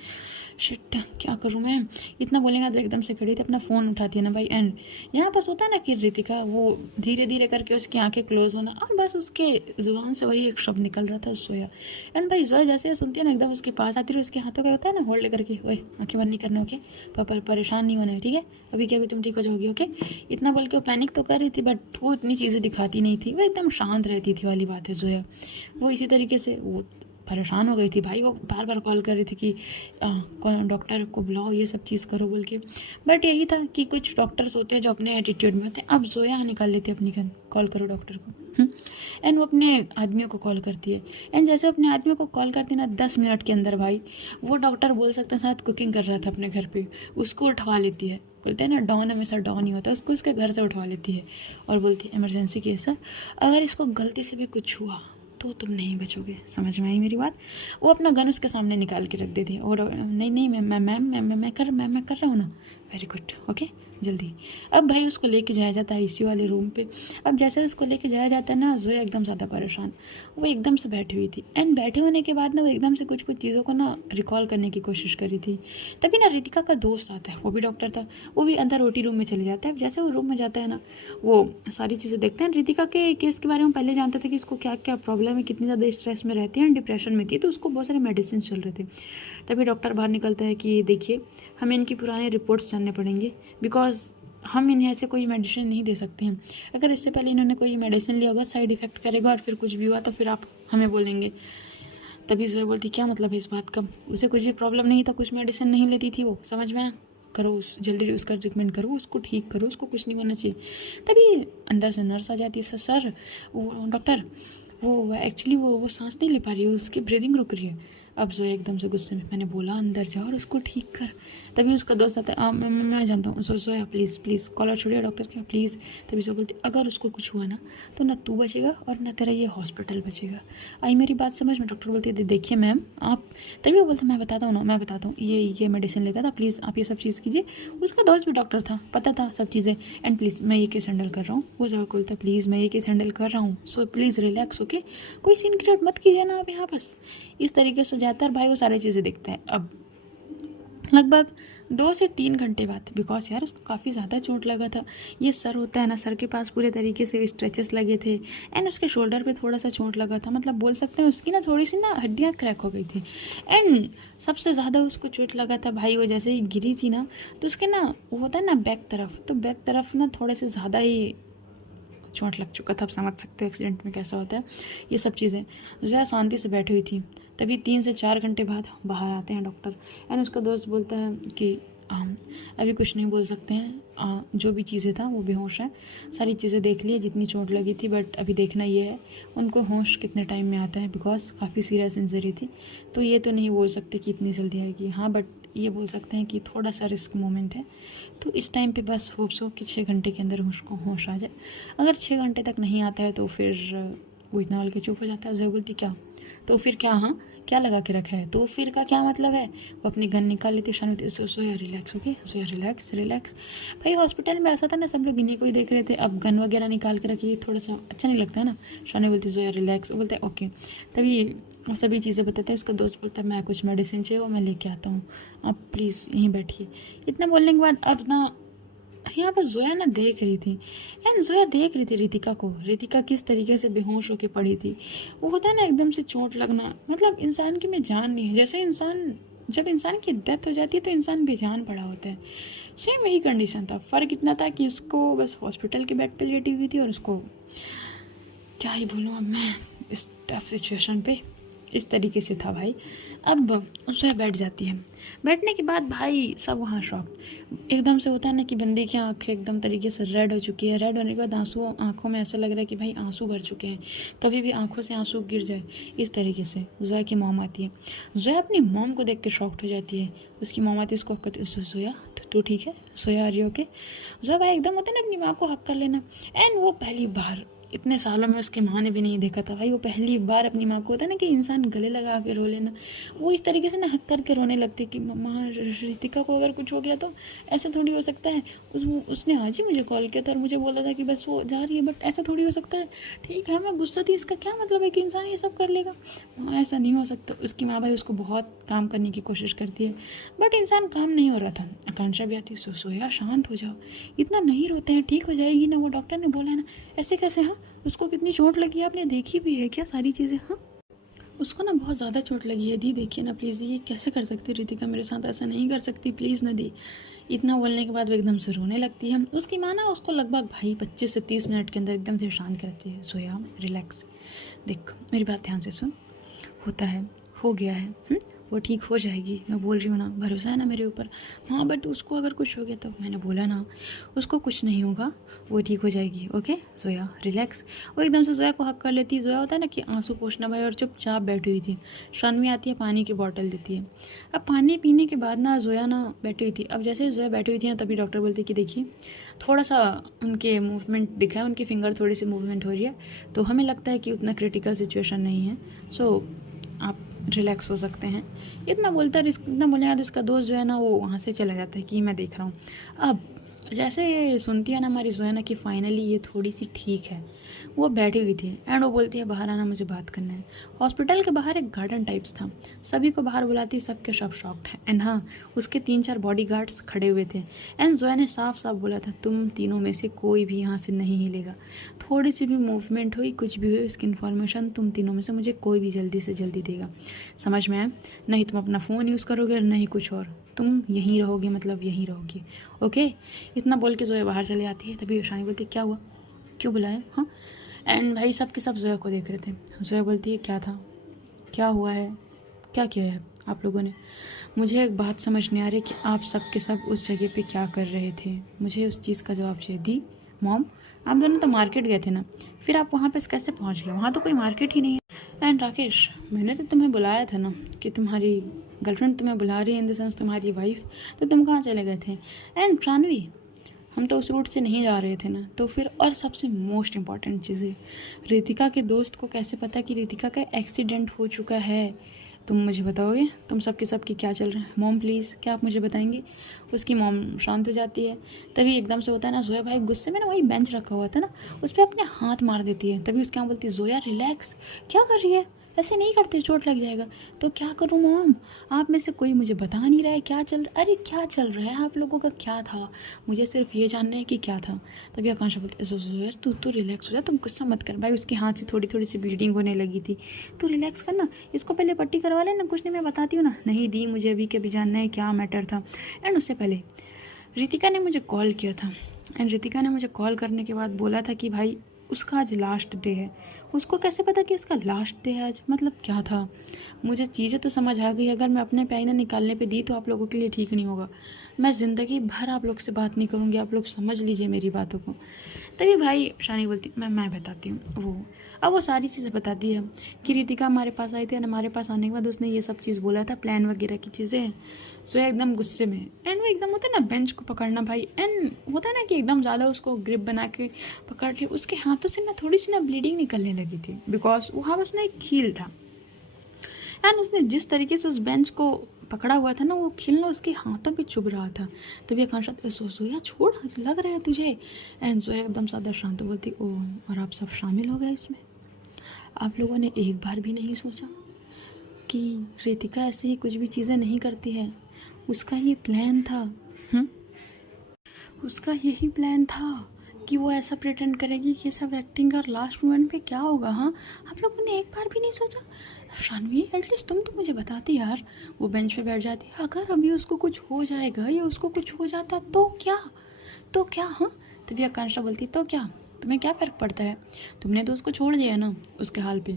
शिट, क्या करूँ मैं। इतना बोलेंगे तो एकदम से खड़ी थी, अपना फ़ोन उठाती है ना भाई। एंड यहाँ पास होता है ना कि रितिका वो धीरे धीरे करके उसकी आंखें क्लोज होना, और बस उसके जुबान से वही एक शब्द निकल रहा था, जोया। एंड भाई जोया जैसे सुनती है ना एकदम उसके पास आती है, उसके हाथों का होता है ना होल्ड करके, ओए आंखें बंद नहीं करना, ओके परेशान नहीं होना है, ठीक है, अभी क्या अभी तुम ठीक हो जाओगी, ओके। इतना बोल के वो पैनिक तो कर रही थी बट वो इतनी चीज़ें दिखाती नहीं थी, वो एकदम शांत रहती थी वाली बात है जोया। वो इसी तरीके से वो परेशान हो गई थी भाई, वो बार बार कॉल कर रही थी कि कौन डॉक्टर को बुलाओ, ये सब चीज़ करो बोल के। बट यही था कि कुछ डॉक्टर्स होते हैं जो अपने एटीट्यूड में होते हैं। अब जोया निकाल लेती है अपनी गन, कॉल करो डॉक्टर को। एंड वो अपने आदमियों को कॉल करती है एंड जैसे अपने आदमियों को कॉल करती है ना, 10 मिनट के अंदर भाई वो डॉक्टर बोल सकते हैं शायद कुकिंग कर रहा था अपने घर पर, उसको उठवा लेती है। बोलते हैं ना डॉन हमेशा डॉन ही होता है, उसको उसके घर से उठवा लेती है और बोलती है इमरजेंसी केस है, अगर इसको गलती से भी कुछ हुआ तो तुम नहीं बचोगे। समझ में आई मेरी बात? वो अपना गन उसके सामने निकाल के रख देती और नहीं नहीं मैं कर रहा हूँ ना। वेरी गुड, ओके, जल्दी। अब भाई उसको लेके जाया जाता है आईसीयू वाले रूम पे। अब जैसे उसको लेके जाया जाता है ना, जोया एकदम ज़्यादा परेशान, वो एकदम से बैठी हुई थी। एंड बैठे होने के बाद ना वो एकदम से कुछ कुछ चीज़ों को ना रिकॉल करने की कोशिश करी थी। तभी ना रितिका का दोस्त आता है, वो भी डॉक्टर था, वो भी अंदर ओटी रूम में चले जाता है। अब जैसे वो रूम में जाता है ना, वो सारी चीज़ें देखते हैं। रितिका के केस के बारे में पहले जानते थे कि उसको क्या क्या प्रॉब्लम है, कितनी ज़्यादा स्ट्रेस में रहती है, डिप्रेशन में थी, तो उसको बहुत सारे मेडिसिन चल रहे थे। तभी डॉक्टर बाहर निकलता है कि देखिए, हमें इनकी पुरानी रिपोर्ट्स जानने पड़ेंगे, बिकॉज हम इन्हें ऐसे कोई मेडिसिन नहीं दे सकते हैं। अगर इससे पहले इन्होंने कोई मेडिसिन लिया होगा, साइड इफ़ेक्ट करेगा और फिर कुछ भी हुआ तो फिर आप हमें बोलेंगे। तभी जोया बोलती, क्या मतलब है इस बात का? उसे कुछ भी प्रॉब्लम नहीं था, कुछ मेडिसिन नहीं लेती थी वो, समझ में आया? करो उस जल्दी उसका ट्रीटमेंट करो, उसको ठीक करो, उसको कुछ नहीं होना चाहिए। तभी अंदर से नर्स आ जाती है, सर वो डॉक्टर वो एक्चुअली वो सांस नहीं ले पा रही है, उसकी ब्रीदिंग रुक रही है। अब जोया एकदम से गुस्से में, मैंने बोला अंदर जा और उसको ठीक कर। तभी उसका दोस्त आता है, मैं जानता हूँ, जोया प्लीज़ कॉलर छोड़िए डॉक्टर के प्लीज़। तभी जोया बोलती, अगर उसको कुछ हुआ ना तो ना तू बचेगा और ना तेरा ये हॉस्पिटल बचेगा। आई मेरी बात समझ में? डॉक्टर बोलती है, देखिए मैम आप। तभी वो बोलता, मैं बताता हूँ ना, मैं बताता हूँ, ये मेडिसिन लेता था, प्लीज़ आप ये सब चीज़ कीजिए। उसका दोस्त भी डॉक्टर था, पता था सब चीज़ें। एंड प्लीज़ मैं ये केस हैंडल कर रहा हूँ। वो जोया बोलता, प्लीज़ मैं ये केस हैंडल कर रहा हूँ, सो प्लीज़ रिलैक्स, ओके, कोई सीन क्रिएट मत कीजिए ना आप यहाँ बस। इस तरीके से जाता है भाई, वो सारी चीज़ें देखता है। अब लगभग 2 से 3 घंटे बाद, बिकॉज यार उसको काफ़ी ज़्यादा चोट लगा था। ये सर होता है ना, सर के पास पूरे तरीके से स्ट्रेचेस लगे थे। एंड उसके शोल्डर पे थोड़ा सा चोट लगा था, मतलब बोल सकते हैं उसकी ना थोड़ी सी ना हड्डियाँ क्रैक हो गई थी। एंड सबसे ज़्यादा उसको चोट लगा था भाई, वो जैसे ही गिरी थी ना, तो उसके ना वो होता है ना बैक तरफ, तो बैक तरफ ना थोड़े से ज़्यादा ही चोट लग चुका था। आप समझ सकते हो एक्सीडेंट में कैसा होता है ये सब चीज़ें। ज़्यादा शांति से बैठी हुई थी। तभी 3 से 4 घंटे बाद बाहर आते हैं डॉक्टर। एंड उसका दोस्त बोलता है कि अभी कुछ नहीं बोल सकते हैं, जो भी चीज़ें था वो बेहोश है, सारी चीज़ें देख ली जितनी चोट लगी थी, बट अभी देखना ये है उनको होश कितने टाइम में आता है, बिकॉज काफ़ी सीरियस इंजरी थी, तो ये तो नहीं बोल सकते कि इतनी जल्दी आएगी। हाँ, बट ये बोल सकते हैं कि थोड़ा सा रिस्क मोमेंट है, तो इस टाइम पे बस होप्स हो कि 6 घंटे के अंदर उसको होश आ जाए। अगर 6 घंटे तक नहीं आता है तो फिर वो इतना हल्के चुप हो जाता है। जय बोलती, क्या तो फिर क्या? हाँ, क्या लगा के रखा है? तो फिर का क्या मतलब है? वो अपनी गन निकाल लेती, शान सोया रिलैक्स, ओके सोया रिलैक्स। भाई हॉस्पिटल में ऐसा था ना, सब लोग इन्हीं को ही देख रहे थे। अब गन वगैरह निकाल के रखिए, थोड़ा सा अच्छा नहीं लगता है ना। शान बोलती सोया रिलैक्स, वो बोलता है ओके। तभी वो सभी चीज़ें बताते हैं। उसका दोस्त बोलता है, मैं कुछ मेडिसिन चाहिए वो मैं लेके आता हूँ, आप प्लीज़ यहीं बैठिए। इतना बोलने के बाद अब ना यहाँ पर जोया ना देख रही थी, एंड जोया देख रही थी रितिका को, रितिका किस तरीके से बेहोश होकर पड़ी थी। वो होता है ना एकदम से चोट लगना, मतलब इंसान की में जान नहीं है। जैसे इंसान, जब इंसान की डेथ हो जाती है तो इंसान बेजान पड़ा होता है, सेम वही कंडीशन था। फ़र्क इतना था कि उसको बस हॉस्पिटल के बेड पे लेटी हुई थी, और उसको क्या ही बोलूँ अब मैं इस टफ सिचुएशन पे, इस तरीके से था भाई। अब उससे बैठ जाती है। बैठने के बाद भाई सब वहाँ शॉक्ड एकदम से। होता है ना कि बंदी की आँखें एकदम तरीके से रेड हो चुकी है। रेड होने के बाद आंसू आँखों में ऐसा लग रहा है कि भाई आंसू भर चुके हैं, कभी भी आंखों से आंसू गिर जाए, इस तरीके से। जोया की मॉम आती है। जोया अपनी मॉम को देख के शॉक्ड हो जाती है। उसकी मॉम आती है, उसको कहती है, जोया तू ठीक है? सोया आ रही हो के? जोया भाई एकदम होता है ना अपनी माँ को हक कर लेना। एंड वो पहली बार, इतने सालों में उसकी माँ ने भी नहीं देखा था भाई, वो पहली बार अपनी माँ को, होता है ना कि इंसान गले लगा के रो लेना, वो इस तरीके से ना हक करके रोने लगती कि माँ रितिका को अगर कुछ हो गया तो ऐसा थोड़ी हो सकता है। उसने आज ही मुझे कॉल किया था और मुझे बोला था कि बस वो जा रही है, बट ऐसा थोड़ी हो सकता है। ठीक है मैं गुस्सा थी, इसका क्या मतलब है कि इंसान ये सब कर लेगा? हाँ ऐसा नहीं हो सकता। उसकी माँ भाई उसको बहुत काम करने की कोशिश करती है, बट इंसान काम नहीं हो रहा था। आकांक्षा भी आती, सोया शांत हो जाओ, इतना नहीं रोते हैं, ठीक हो जाएगी ना, वो डॉक्टर ने बोला है ना। ऐसे कैसे? हाँ उसको कितनी चोट लगी है आपने देखी भी है क्या सारी चीज़ें? हाँ उसको ना बहुत ज़्यादा चोट लगी है दी, देखिए ना प्लीज़, ये कैसे कर सकती रितिका मेरे साथ, ऐसा नहीं कर सकती प्लीज़ ना दी। इतना बोलने के बाद वो एकदम से रोने लगती है। उसकी माँ ना उसको लगभग भाई 25 से 30 मिनट के अंदर एकदम से शांत करती है। सोया रिलैक्स, देख मेरी बात ध्यान से सुन, होता है, हो गया है, वो ठीक हो जाएगी, मैं बोल रही हूँ ना, भरोसा है ना मेरे ऊपर। हाँ बट उसको अगर कुछ हो गया तो मैंने बोला ना, उसको कुछ नहीं होगा, वो ठीक हो जाएगी। Okay Zoya relax. वो एकदम से जोया को हक कर लेती है। जोया होता है ना कि आंसू पोंछना भाई, और चुपचाप बैठी हुई थी। शानवी आती है, पानी की बॉटल देती है। अब पानी पीने के बाद ना जोया ना बैठी हुई थी। अब जैसे जोया बैठी हुई थी ना, तभी डॉक्टर बोलते कि देखिए थोड़ा सा उनके मूवमेंट दिखा है, उनकी फिंगर थोड़ी सी मूवमेंट हो रही है, तो हमें लगता है कि उतना क्रिटिकल सिचुएशन नहीं है, सो आप रिलैक्स हो सकते हैं। इतना बोलता है, इतना बोलने बाद उसका दोस्त जो है ना वो वहाँ से चला जाता है कि मैं देख रहा हूँ। अब जैसे ये सुनती है ना हमारी जोया कि फाइनली ये थोड़ी सी ठीक है, वो बैठी हुई थी एंड वो बोलती है बाहर आना, मुझे बात करना है। हॉस्पिटल के बाहर एक गार्डन टाइप्स था, सभी को बाहर बुलाती, सबके सब शॉक्ड हैं। एंड हाँ, उसके 3-4 बॉडीगार्ड्स खड़े हुए थे एंड जोया ने साफ साफ बोला था तुम तीनों में से कोई भी यहाँ से नहीं हिलेगा। थोड़ी सी भी मूवमेंट हुई, कुछ भी हुई, उसकी इन्फॉर्मेशन तुम तीनों में से मुझे कोई भी जल्दी से जल्दी देगा। समझ में आया? नहीं तुम अपना फ़ोन यूज़ करोगे, नहीं कुछ और, तुम यहीं रहोगे, मतलब यहीं रहोगी। ओके, इतना बोल के जोया बाहर चले जाती है। तभी शानी बोलती है क्या हुआ, क्यों बुलाया? हाँ। एंड भाई सब के सब जोया को देख रहे थे। जोया बोलती है क्या था, क्या हुआ है, क्या किया है आप लोगों ने? मुझे एक बात समझ नहीं आ रही कि आप सब के सब उस जगह पे क्या कर रहे थे। मुझे उस चीज़ का जवाब चाहिए। दी मॉम, आप दोनों तो मार्केट गए थे ना, फिर आप वहाँ पे कैसे पहुँच गए? वहाँ तो कोई मार्केट ही नहीं है। एंड राकेश, मैंने तो तुम्हें बुलाया था ना कि तुम्हारी गर्लफ्रेंड तुम्हें बुला रही है, इन द सेंस तुम्हारी वाइफ, तो तुम कहाँ चले गए थे? एंड शानवी, हम तो उस रूट से नहीं जा रहे थे ना, तो फिर। और सबसे मोस्ट इम्पॉर्टेंट चीज़ है, रितिका के दोस्त को कैसे पता कि रितिका का एक्सीडेंट हो चुका है? तुम मुझे बताओगे? तुम सबके सबकी क्या चल रहा है? मॉम प्लीज़, क्या आप मुझे बताएंगे? उसकी मॉम शांत हो जाती है। तभी एकदम से होता है ना, जोया भाई गुस्से में ना वही बेंच रखा हुआ था ना, उस पर अपने हाथ मार देती है। तभी उसके यहाँ बोलती है जोया रिलैक्स, क्या कर रही है, ऐसे नहीं करते, चोट लग जाएगा। तो क्या करूँ मॉम, आप में से कोई मुझे बता नहीं रहा है क्या चल रहा, अरे क्या चल रहा है आप लोगों का, क्या था, मुझे सिर्फ ये जानना है कि क्या था। तभी आकांक्षा बोलती है जोया तू रिलैक्स हो जा, तुम गुस्सा मत कर। भाई उसके हाथ से थोड़ी थोड़ी सी ब्लीडिंग होने लगी थी, तू रिलैक्स करना, इसको पहले पट्टी करवा लेना, कुछ नहीं मैं बताती हूँ ना। नहीं दी, मुझे अभी के अभी जानना है क्या मैटर था। एंड उससे पहले रितिका ने मुझे कॉल किया था, एंड रितिका ने मुझे कॉल करने के बाद बोला था कि भाई उसका आज लास्ट डे है। उसको कैसे पता कि उसका लास्ट डे है आज, मतलब क्या था? मुझे चीज़ें तो समझ आ गई, अगर मैं अपने पैना निकालने पे दी तो आप लोगों के लिए ठीक नहीं होगा। मैं ज़िंदगी भर आप लोग से बात नहीं करूँगी, आप लोग समझ लीजिए मेरी बातों को। तभी भाई शानी बोलती मैं बताती हूँ। अब वो सारी चीज़ें बताती है कि रितिका हमारे पास आई थी, हमारे पास आने के बाद उसने ये सब चीज़ बोला था, प्लान वगैरह की चीज़ें। सो एकदम गुस्से में, एंड वो एकदम होता है ना बेंच को पकड़ना भाई, एंड होता है ना कि एकदम ज़्यादा उसको ग्रिप बना के पकड़ के उसके हाथों से ना थोड़ी सी ना ब्लीडिंग निकलने लगी थी, बिकॉज वहाँ बस ना एक कील था। एंड उसने जिस तरीके से उस बेंच को पकड़ा हुआ था ना, वो खिलना उसके हाथों पे चुभ रहा था। तभी आकांक्षा जोया छोड़, लग रहा है तुझे? एंड जोया एकदम सादा शांत बोलती ओह, और आप सब शामिल हो गए इसमें? आप लोगों ने एक बार भी नहीं सोचा कि रितिका ऐसे ही कुछ भी चीज़ें नहीं करती है? उसका ये प्लान था। उसका यही प्लान था कि वो ऐसा प्रिटेंड करेगी कि सब एक्टिंग, और लास्ट मोमेंट पे क्या होगा? हाँ, आप लोगों ने एक बार भी नहीं सोचा? शानवी एटलीस्ट तुम तो मुझे बताती यार। वो बेंच पे बैठ जाती, अगर अभी उसको कुछ हो जाएगा या उसको कुछ हो जाता तो क्या, तो क्या? हाँ, तभी आकांक्षा बोलती तो क्या, तुम्हें क्या फ़र्क पड़ता है? तुमने तो उसको छोड़ दिया ना उसके हाल पे।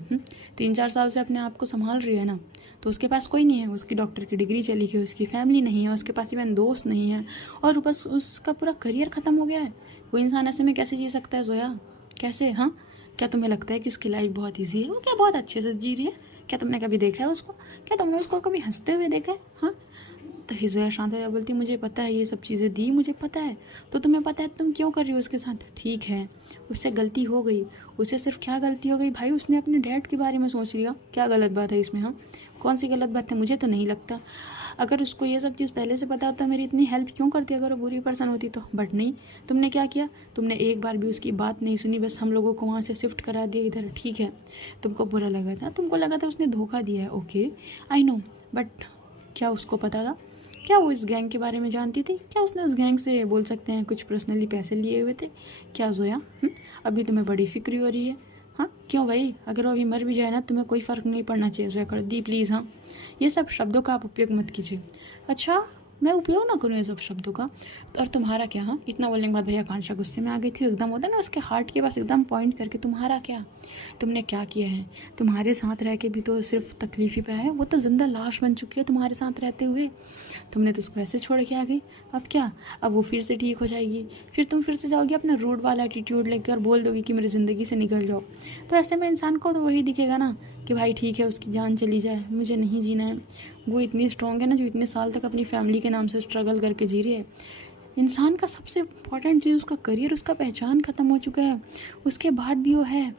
3-4 साल से अपने आप को संभाल रही है ना, तो उसके पास कोई नहीं है, उसकी डॉक्टर की डिग्री चली गई, उसकी फैमिली नहीं है, उसके पास इवन दोस्त नहीं है, और बस उसका पूरा करियर ख़त्म हो गया है। कोई इंसान ऐसे में कैसे जी सकता है जोया, कैसे? हाँ, क्या तुम्हें लगता है कि उसकी लाइफ बहुत ईजी है? वो क्या बहुत अच्छे से जी रही है? क्या तुमने कभी देखा है उसको? क्या तुमने उसको कभी हंसते हुए देखा है? हाँ। तो जोया शांत हो बोलती मुझे पता है ये सब चीज़ें दी, मुझे पता है, तो तुम्हें पता है तुम क्यों कर रही हो उसके साथ? ठीक है, उससे गलती हो गई, उससे सिर्फ क्या गलती हो गई भाई, उसने अपने डैड के बारे में सोच लिया, क्या गलत बात है इसमें? हाँ, कौन सी गलत बात है? मुझे तो नहीं लगता। अगर उसको ये सब चीज़ पहले से पता होता मेरी इतनी हेल्प क्यों करती अगर वो बुरी पर्सन होती तो? बट नहीं, तुमने क्या किया, तुमने एक बार भी उसकी बात नहीं सुनी, बस हम लोगों को वहाँ से शिफ्ट करा दिया इधर। ठीक है, तुमको बुरा लगा था, तुमको लगा था उसने धोखा दिया है, ओके आई नो, बट क्या उसको पता था? क्या वो इस गैंग के बारे में जानती थी? क्या उसने उस गैंग से बोल सकते हैं कुछ पर्सनली पैसे लिए हुए थे? क्या जोया, अभी तुम्हें बड़ी फिक्र हो रही है? हाँ क्यों भाई, अगर वो अभी मर भी जाए ना तुम्हें कोई फ़र्क नहीं पड़ना चाहिए जोया, कर दी प्लीज़। हाँ, ये सब शब्दों का आप उपयोग मत कीजिए। अच्छा मैं उपयोग ना करूँ ये सब शब्दों का। और तुम्हारा क्या? हाँ, इतना बोलने के बाद भैया आकांक्षा गुस्से में आ गई थी एकदम, होता है ना उसके हार्ट के पास एकदम पॉइंट करके, तुम्हारा क्या? तुमने क्या किया है? तुम्हारे साथ रह के भी तो सिर्फ तकलीफ ही पाया है, वो तो जिंदा लाश बन चुकी है तुम्हारे साथ रहते हुए। तुमने तो उसको ऐसे छोड़ के आ गई, अब क्या? अब वो फिर से ठीक हो जाएगी, फिर तुम फिर से जाओगी अपना रूड वाला एटीट्यूड लेकर और बोल दोगी कि मेरी ज़िंदगी से निकल जाओ। तो ऐसे में इंसान को तो वही दिखेगा ना कि भाई ठीक है, उसकी जान चली जाए, मुझे नहीं जीना है। वो इतनी स्ट्रांग है ना, जो इतने साल तक अपनी फैमिली के नाम से स्ट्रगल करके जी रही है। इंसान का सबसे इम्पॉर्टेंट चीज़ उसका करियर, उसका पहचान ख़त्म हो चुका है, उसके बाद भी वो है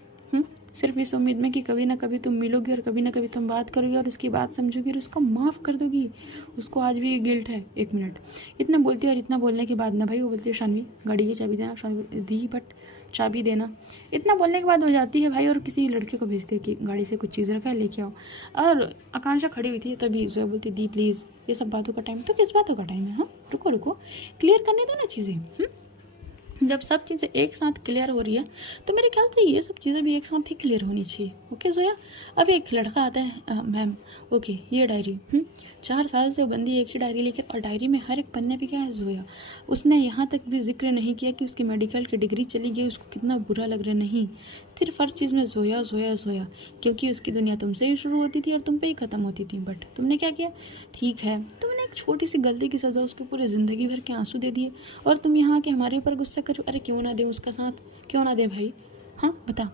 सिर्फ इस उम्मीद में कि कभी ना कभी तुम मिलोगी और कभी ना कभी तुम बात करोगी और उसकी बात समझोगी और उसको माफ़ कर दोगी। उसको आज भी गिल्ट है। एक मिनट, इतना बोलती है और इतना बोलने के बाद ना भाई वो बोलती है शानवी गाड़ी की चाबी देना, शानवी दी बट चाबी देना। इतना बोलने के बाद हो जाती है भाई और किसी लड़के को भेजती है कि गाड़ी से कुछ चीज़ रखा है लेके आओ। और आकांक्षा खड़ी हुई थी तभी जोया बोलती दी प्लीज़, ये सब बातों का टाइम तो किस बातों का टाइम है? हाँ रुको रुको, क्लियर करने दो ना चीज़ें। जब सब चीज़ें एक साथ क्लियर हो रही है तो मेरे ख्याल से ये सब चीज़ें भी एक साथ ही क्लियर होनी चाहिए। ओके जोया, अब एक लड़का आता है, मैम ओके ये डायरी 4 साल से वो बंदी एक ही डायरी लेकर, और डायरी में हर एक पन्ने पे क्या है? जोया। उसने यहाँ तक भी जिक्र नहीं किया कि उसकी मेडिकल की डिग्री चली गई, उसको कितना बुरा लग रहा है। नहीं, सिर्फ हर चीज़ में जोया जोया जोया, क्योंकि उसकी दुनिया तुमसे ही शुरू होती थी और तुम पे ही ख़त्म होती थी। बट तुमने क्या किया? ठीक है, तुमने एक छोटी सी गलती की सज़ा उसके पूरे ज़िंदगी भर के आंसू दे दिए और तुम यहाँ आके हमारे ऊपर गुस्सा करो। अरे क्यों ना दे उसका साथ, क्यों ना दे भाई? हाँ बता।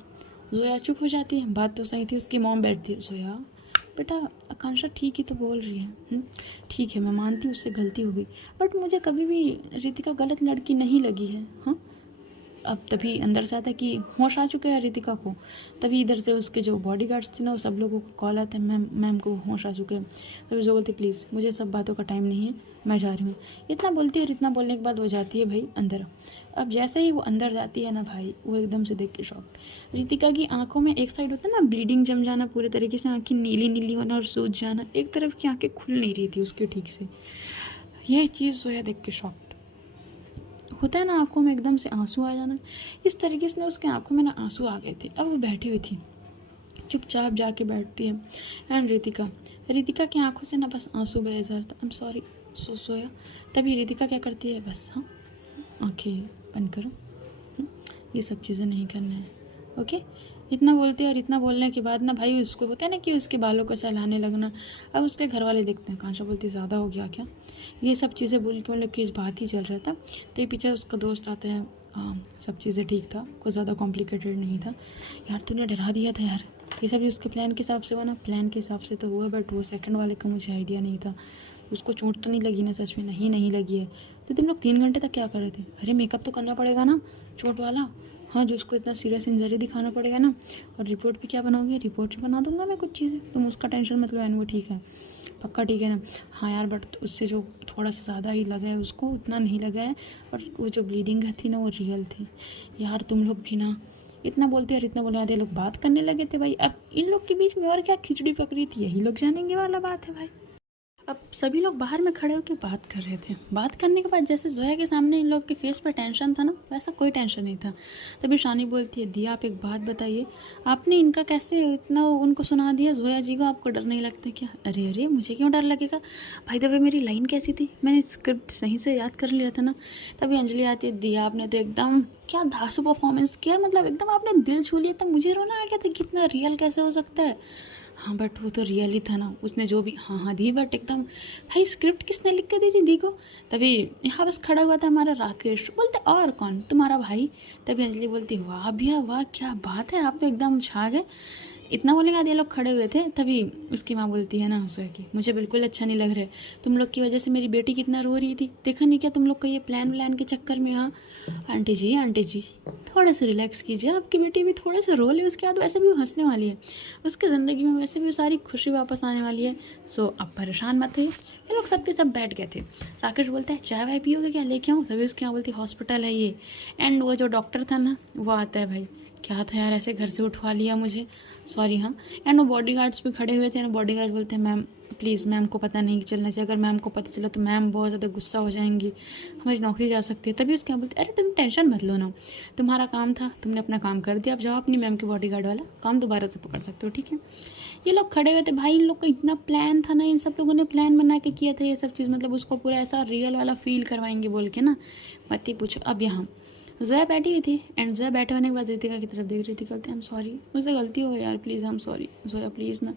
जोया चुप हो जाती है। बात तो सही थी, उसकी मॉम बैठती है। जोया बेटा आकांक्षा ठीक ही तो बोल रही है। ठीक है मैं मानती हूँ उससे गलती हो गई, बट मुझे कभी भी रितिका गलत लड़की नहीं लगी है। हाँ, अब तभी अंदर से आता है कि होश आ चुके हैं रितिका को। तभी इधर से उसके जो बॉडीगार्ड्स थे ना, वो सब लोगों को कॉल आता है, मैम को होश आ चुके हैं। तभी जो बोलती प्लीज़ मुझे सब बातों का टाइम नहीं है, मैं जा रही हूँ। इतना बोलती है और इतना बोलने के बाद वो जाती है भाई अंदर। अब जैसे ही वो अंदर जाती है ना भाई, वो एकदम से देख के शॉक्ड। रितिका की आंखों में एक साइड होता है ना ब्लीडिंग जम जाना, पूरे तरीके से आँखें नीली नीली होना और सूज जाना, एक तरफ की आँखें खुल नहीं रही थी उसकी ठीक से। ये चीज़ जो है देख के शॉक्ड होता है ना, आंखों में एकदम से आंसू आ जाना। इस तरीके से ना उसके आंखों में ना आंसू आ गए थे। अब वो बैठी हुई थी, चुपचाप जाके बैठती है। एंड रितिका की आंखों से ना बस आंसू बह जा रहा था। आई एम सॉरी सोया। तभी रितिका क्या करती है, बस हाँ आंखें बंद करो, ये सब चीज़ें नहीं करना है। ओके, इतना बोलते हैं और इतना बोलने के बाद ना भाई उसको होता है ना कि उसके बालों को सहलाने लगना। अब उसके घर वाले देखते हैं, आकांक्षा बोलती ज़्यादा हो गया क्या? ये सब चीज़ें बोल के उन लोग की इस बात ही चल रहा था। तो ये पीछे उसका दोस्त आता है, सब चीज़ें ठीक था, कुछ ज़्यादा कॉम्प्लिकेटेड नहीं था। यार तूने डरा दिया था यार, ये सब उसके प्लान के हिसाब से हुआ ना, प्लान के हिसाब से तो हुआ, बट वो सेकंड वाले का मुझे आइडिया नहीं था। उसको चोट तो नहीं लगी ना? सच में नहीं लगी है। तो तुम लोग 3 घंटे तक क्या कर रहे थे? अरे मेकअप तो करना पड़ेगा ना चोट वाला। हाँ, जो उसको इतना सीरियस इंजरी दिखाना पड़ेगा ना। और रिपोर्ट भी क्या बनाओगे? रिपोर्ट भी बना दूंगा मैं कुछ चीज़ें, तुम उसका टेंशन मतलब है। वो ठीक है पक्का ठीक है ना? हाँ यार, बट उससे जो थोड़ा सा ज़्यादा ही लगा है उसको, उतना नहीं लगा है। और वो जो ब्लीडिंग थी ना वो रियल थी। यार तुम लोग भी ना इतना बोलते और इतना बोले, आधे लोग बात करने लगे थे भाई। अब इन लोग के बीच में और क्या खिचड़ी पक रही थी, यही लोग जानेंगे वाला बात है भाई। अब सभी लोग बाहर में खड़े होकर बात कर रहे थे। बात करने के बाद जैसे जोया के सामने इन लोग के फेस पर टेंशन था ना, वैसा कोई टेंशन नहीं था। तभी शानी बोलती है, दिया आप एक बात बताइए, आपने इनका कैसे इतना उनको सुना दिया जोया जी को? आपको डर नहीं लगता क्या? अरे मुझे क्यों डर लगेगा भाई? दबे मेरी लाइन कैसी थी? मैंने स्क्रिप्ट सही से याद कर लिया था ना। तभी अंजलि आती है, दिया आपने तो एकदम क्या धांसू परफॉर्मेंस किया, मतलब एकदम आपने दिल छू लिया। तब मुझे रोना आ गया था, कितना रियल कैसे हो सकता है? हाँ बट वो तो रियल ही था ना, उसने जो भी हाँ दी, बट एकदम भाई स्क्रिप्ट किसने लिख के दी थी दी को? तभी यहाँ बस खड़ा हुआ था हमारा राकेश, बोलते और कौन? तुम्हारा भाई। तभी अंजलि बोलती, वाह भैया वाह, क्या बात है, आप तो एकदम छा गए। इतना बोलने के बाद ये लोग खड़े हुए थे। तभी उसकी माँ बोलती है ना सोया की, मुझे बिल्कुल अच्छा नहीं लग रहा है, तुम लोग की वजह से मेरी बेटी कितना रो रही थी, देखा नहीं क्या तुम लोग का ये प्लान के चक्कर में? हाँ आंटी जी थोड़ा सा रिलैक्स कीजिए, आपकी बेटी भी थोड़े से रो ले, उसके बाद वैसे भी वो हंसने वाली है, उसके ज़िंदगी में वैसे भी सारी खुशी वापस आने वाली है। सो अब परेशान मत हुई। ये लोग सबके सब बैठ गए थे। राकेश बोलता है, चाय वाय पियोगे क्या, लेके आऊँ? तभी उसकी माँ बोलती, हॉस्पिटल है ये। एंड वो जो डॉक्टर था ना वो आता है भाई, क्या था यार, ऐसे घर से उठवा लिया मुझे, सॉरी। हाँ, एंड वो बॉडीगार्ड्स भी खड़े हुए थे ना, बॉडीगार्ड बोलते हैं मैम प्लीज़, मैम को पता नहीं चलना चाहिए, अगर मैम को पता चला तो मैम बहुत ज़्यादा गुस्सा हो जाएंगी, हमारी नौकरी जा सकती है। तभी उसके यहाँ बोलते अरे तुम टेंशन मत लो ना, तुम्हारा काम था, तुमने अपना काम कर दिया, अब जाओ अपनी मैम के बॉडीगार्ड वाला काम दोबारा से पकड़ सकते हो, ठीक है। ये लोग खड़े हुए थे भाई, इन लोग का इतना प्लान था ना, इन सब लोगों ने प्लान बना के किया था ये सब चीज़, मतलब उसको पूरा ऐसा रियल वाला फील करवाएंगे बोल के ना, मत ही पूछो। अब यहाँ जोया बैठी हुई थी एंड जोया बैठे होने के बाद रितिका की तरफ देख रही थी, कहते आई एम सॉरी, मुझसे गलती हो गई यार, please I am sorry Zoya, please ना।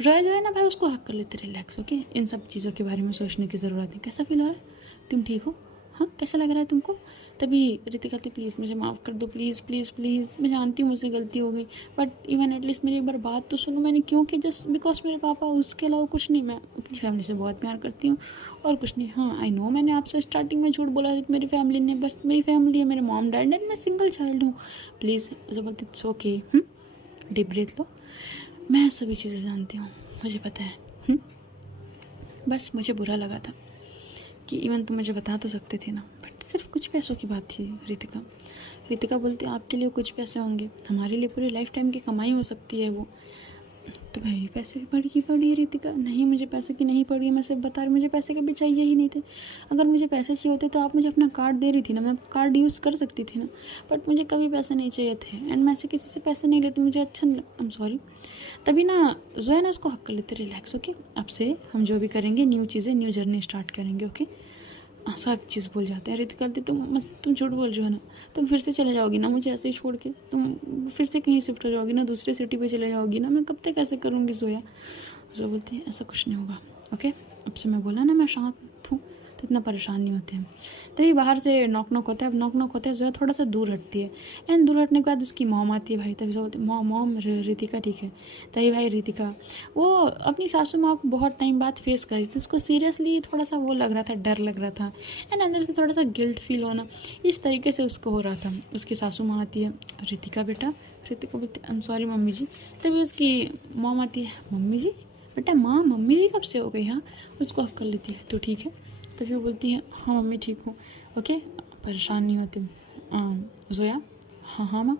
जोया जो है ना भाई उसको हक कर लेते, रिलैक्स ओके, इन सब चीज़ों के बारे में सोचने की ज़रूरत नहीं। कैसा फील हो रहा है, तुम ठीक हो, हाँ कैसा लग रहा है तुमको। तभी रितिका कहती प्लीज़ मुझे माफ़ कर दो, प्लीज़ प्लीज़ प्लीज़, मैं जानती हूँ मुझसे गलती हो गई, बट इवन एटलीस्ट मेरी एक बार बात तो सुनो, मैंने क्यों कि जस्ट बिकॉज मेरे पापा, उसके अलावा कुछ नहीं, मैं अपनी फैमिली से बहुत प्यार करती हूँ और कुछ नहीं। हाँ आई नो मैंने आपसे स्टार्टिंग में झूठ बोला था, मेरी फैमिली ने, बस मेरी फैमिली है, मेरे मॉम डैड एंड मैं सिंगल चाइल्ड हूँ, प्लीज़। जो बोलती इट्स ओके, डीप ब्रीथ लो, मैं सभी चीज़ें जानती हूँ, मुझे पता है, बस मुझे बुरा लगा था कि इवन तुम मुझे बता तो सकते थे ना, बट सिर्फ कुछ पैसों की बात थी। रितिका बोलती आपके लिए कुछ पैसे होंगे, हमारे लिए पूरी लाइफ टाइम की कमाई हो सकती है वो। तो भाई पैसे की पड़ी है रितिका, नहीं मुझे पैसे की नहीं पड़ी है, मैं सिर्फ बता रही, मुझे पैसे कभी चाहिए ही नहीं थे। अगर मुझे पैसे चाहिए होते तो आप मुझे अपना कार्ड दे रही थी ना, मैं कार्ड यूज़ कर सकती थी ना, बट मुझे कभी पैसे नहीं चाहिए थे एंड मैं से किसी से पैसे नहीं लेती, मुझे अच्छा नहीं आई एम सॉरी। तभी ना जो है ना उसको हक कर लेते, रिलैक्स ओके, अब से हम जो भी करेंगे न्यू चीज़ें, न्यू जर्नी स्टार्ट करेंगे ओके। सब चीज़ भूल जाते हैं। रितिका कहती तुम झूठ बोल रहे हो ना, तुम फिर से चले जाओगी ना मुझे ऐसे ही छोड़ के, तुम फिर से कहीं शिफ्ट हो जाओगी ना, दूसरे सिटी पे चले जाओगी ना, मैं कब तक ऐसे करूँगी जोया। जो बोलती है ऐसा कुछ नहीं होगा ओके, अब से मैं बोला ना मैं शांत हूँ तो इतना परेशान नहीं होते हैं। तभी बाहर से नॉक होता है, अब नॉक होता है, जोया थोड़ा सा दूर हटती है एंड दूर हटने के बाद उसकी मॉम आती है भाई, तभी जो बोलती है मॉम रितिका ठीक है। तभी भाई रितिका वो अपनी सासू माँ को बहुत टाइम बाद फेस करी थी, उसको सीरियसली थोड़ा सा वो लग रहा था, डर लग रहा था एंड अंदर से थोड़ा सा गिल्ट फील होना, इस तरीके से उसको हो रहा था। उसकी सासू माँ आती है, रितिका बेटा, रितिका बोलती आई एम सॉरी मम्मी जी। तभी उसकी मॉम आती है, मम्मी जी बेटा, माँ मम्मी जी कब से हो गई, हाँ उसको हक कर लेती है, तो ठीक है। तभी वो बोलती है हाँ मम्मी ठीक हूँ ओके, परेशान नहीं होती जोया। हाँ माँ,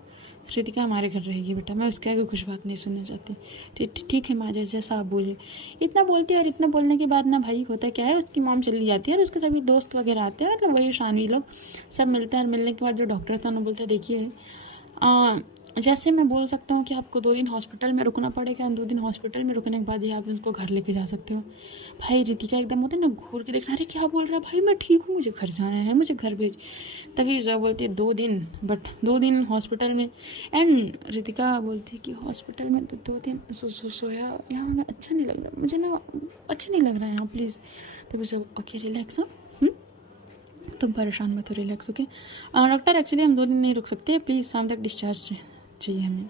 रितिका हमारे घर रहेगी बेटा, मैं उसके आगे कुछ बात नहीं सुनना चाहती, ठीक है माँ जैसा आप बोलिए। इतना बोलती है और इतना बोलने के बाद ना भाई होता क्या है, उसकी मॉम चली जाती है और उसके सभी दोस्त वगैरह आते हैं, मतलब वही शानवी लोग सब मिलते हैं। और मिलने के बाद जो डॉक्टर था उन्होंने बोलते हैं देखिए जैसे मैं बोल सकता हूँ कि आपको 2 दिन हॉस्पिटल में रुकना पड़ेगा, 2 दिन हॉस्पिटल में रुकने के बाद ही आप उसको घर लेके जा सकते हो। भाई रितिका एकदम होता है ना घूर के देखना, अरे क्या बोल रहा है भाई, मैं ठीक हूँ, मुझे घर जाना है, मुझे घर भेज। तभी जो बोलती है 2 दिन, बट 2 दिन हॉस्पिटल में। एंड रितिका बोलती है कि हॉस्पिटल में तो 2 दिन सोया यहाँ मैं अच्छा नहीं लग रहा, मुझे ना अच्छा नहीं लग रहा है यहाँ प्लीज़। तभी जो ओके रिलैक्स हो, तुम परेशान मत हो, रिलैक्स ओके। डॉक्टर एक्चुअली हम 2 दिन नहीं रुक सकते, प्लीज़ शाम तक डिस्चार्ज चाहिए हमें।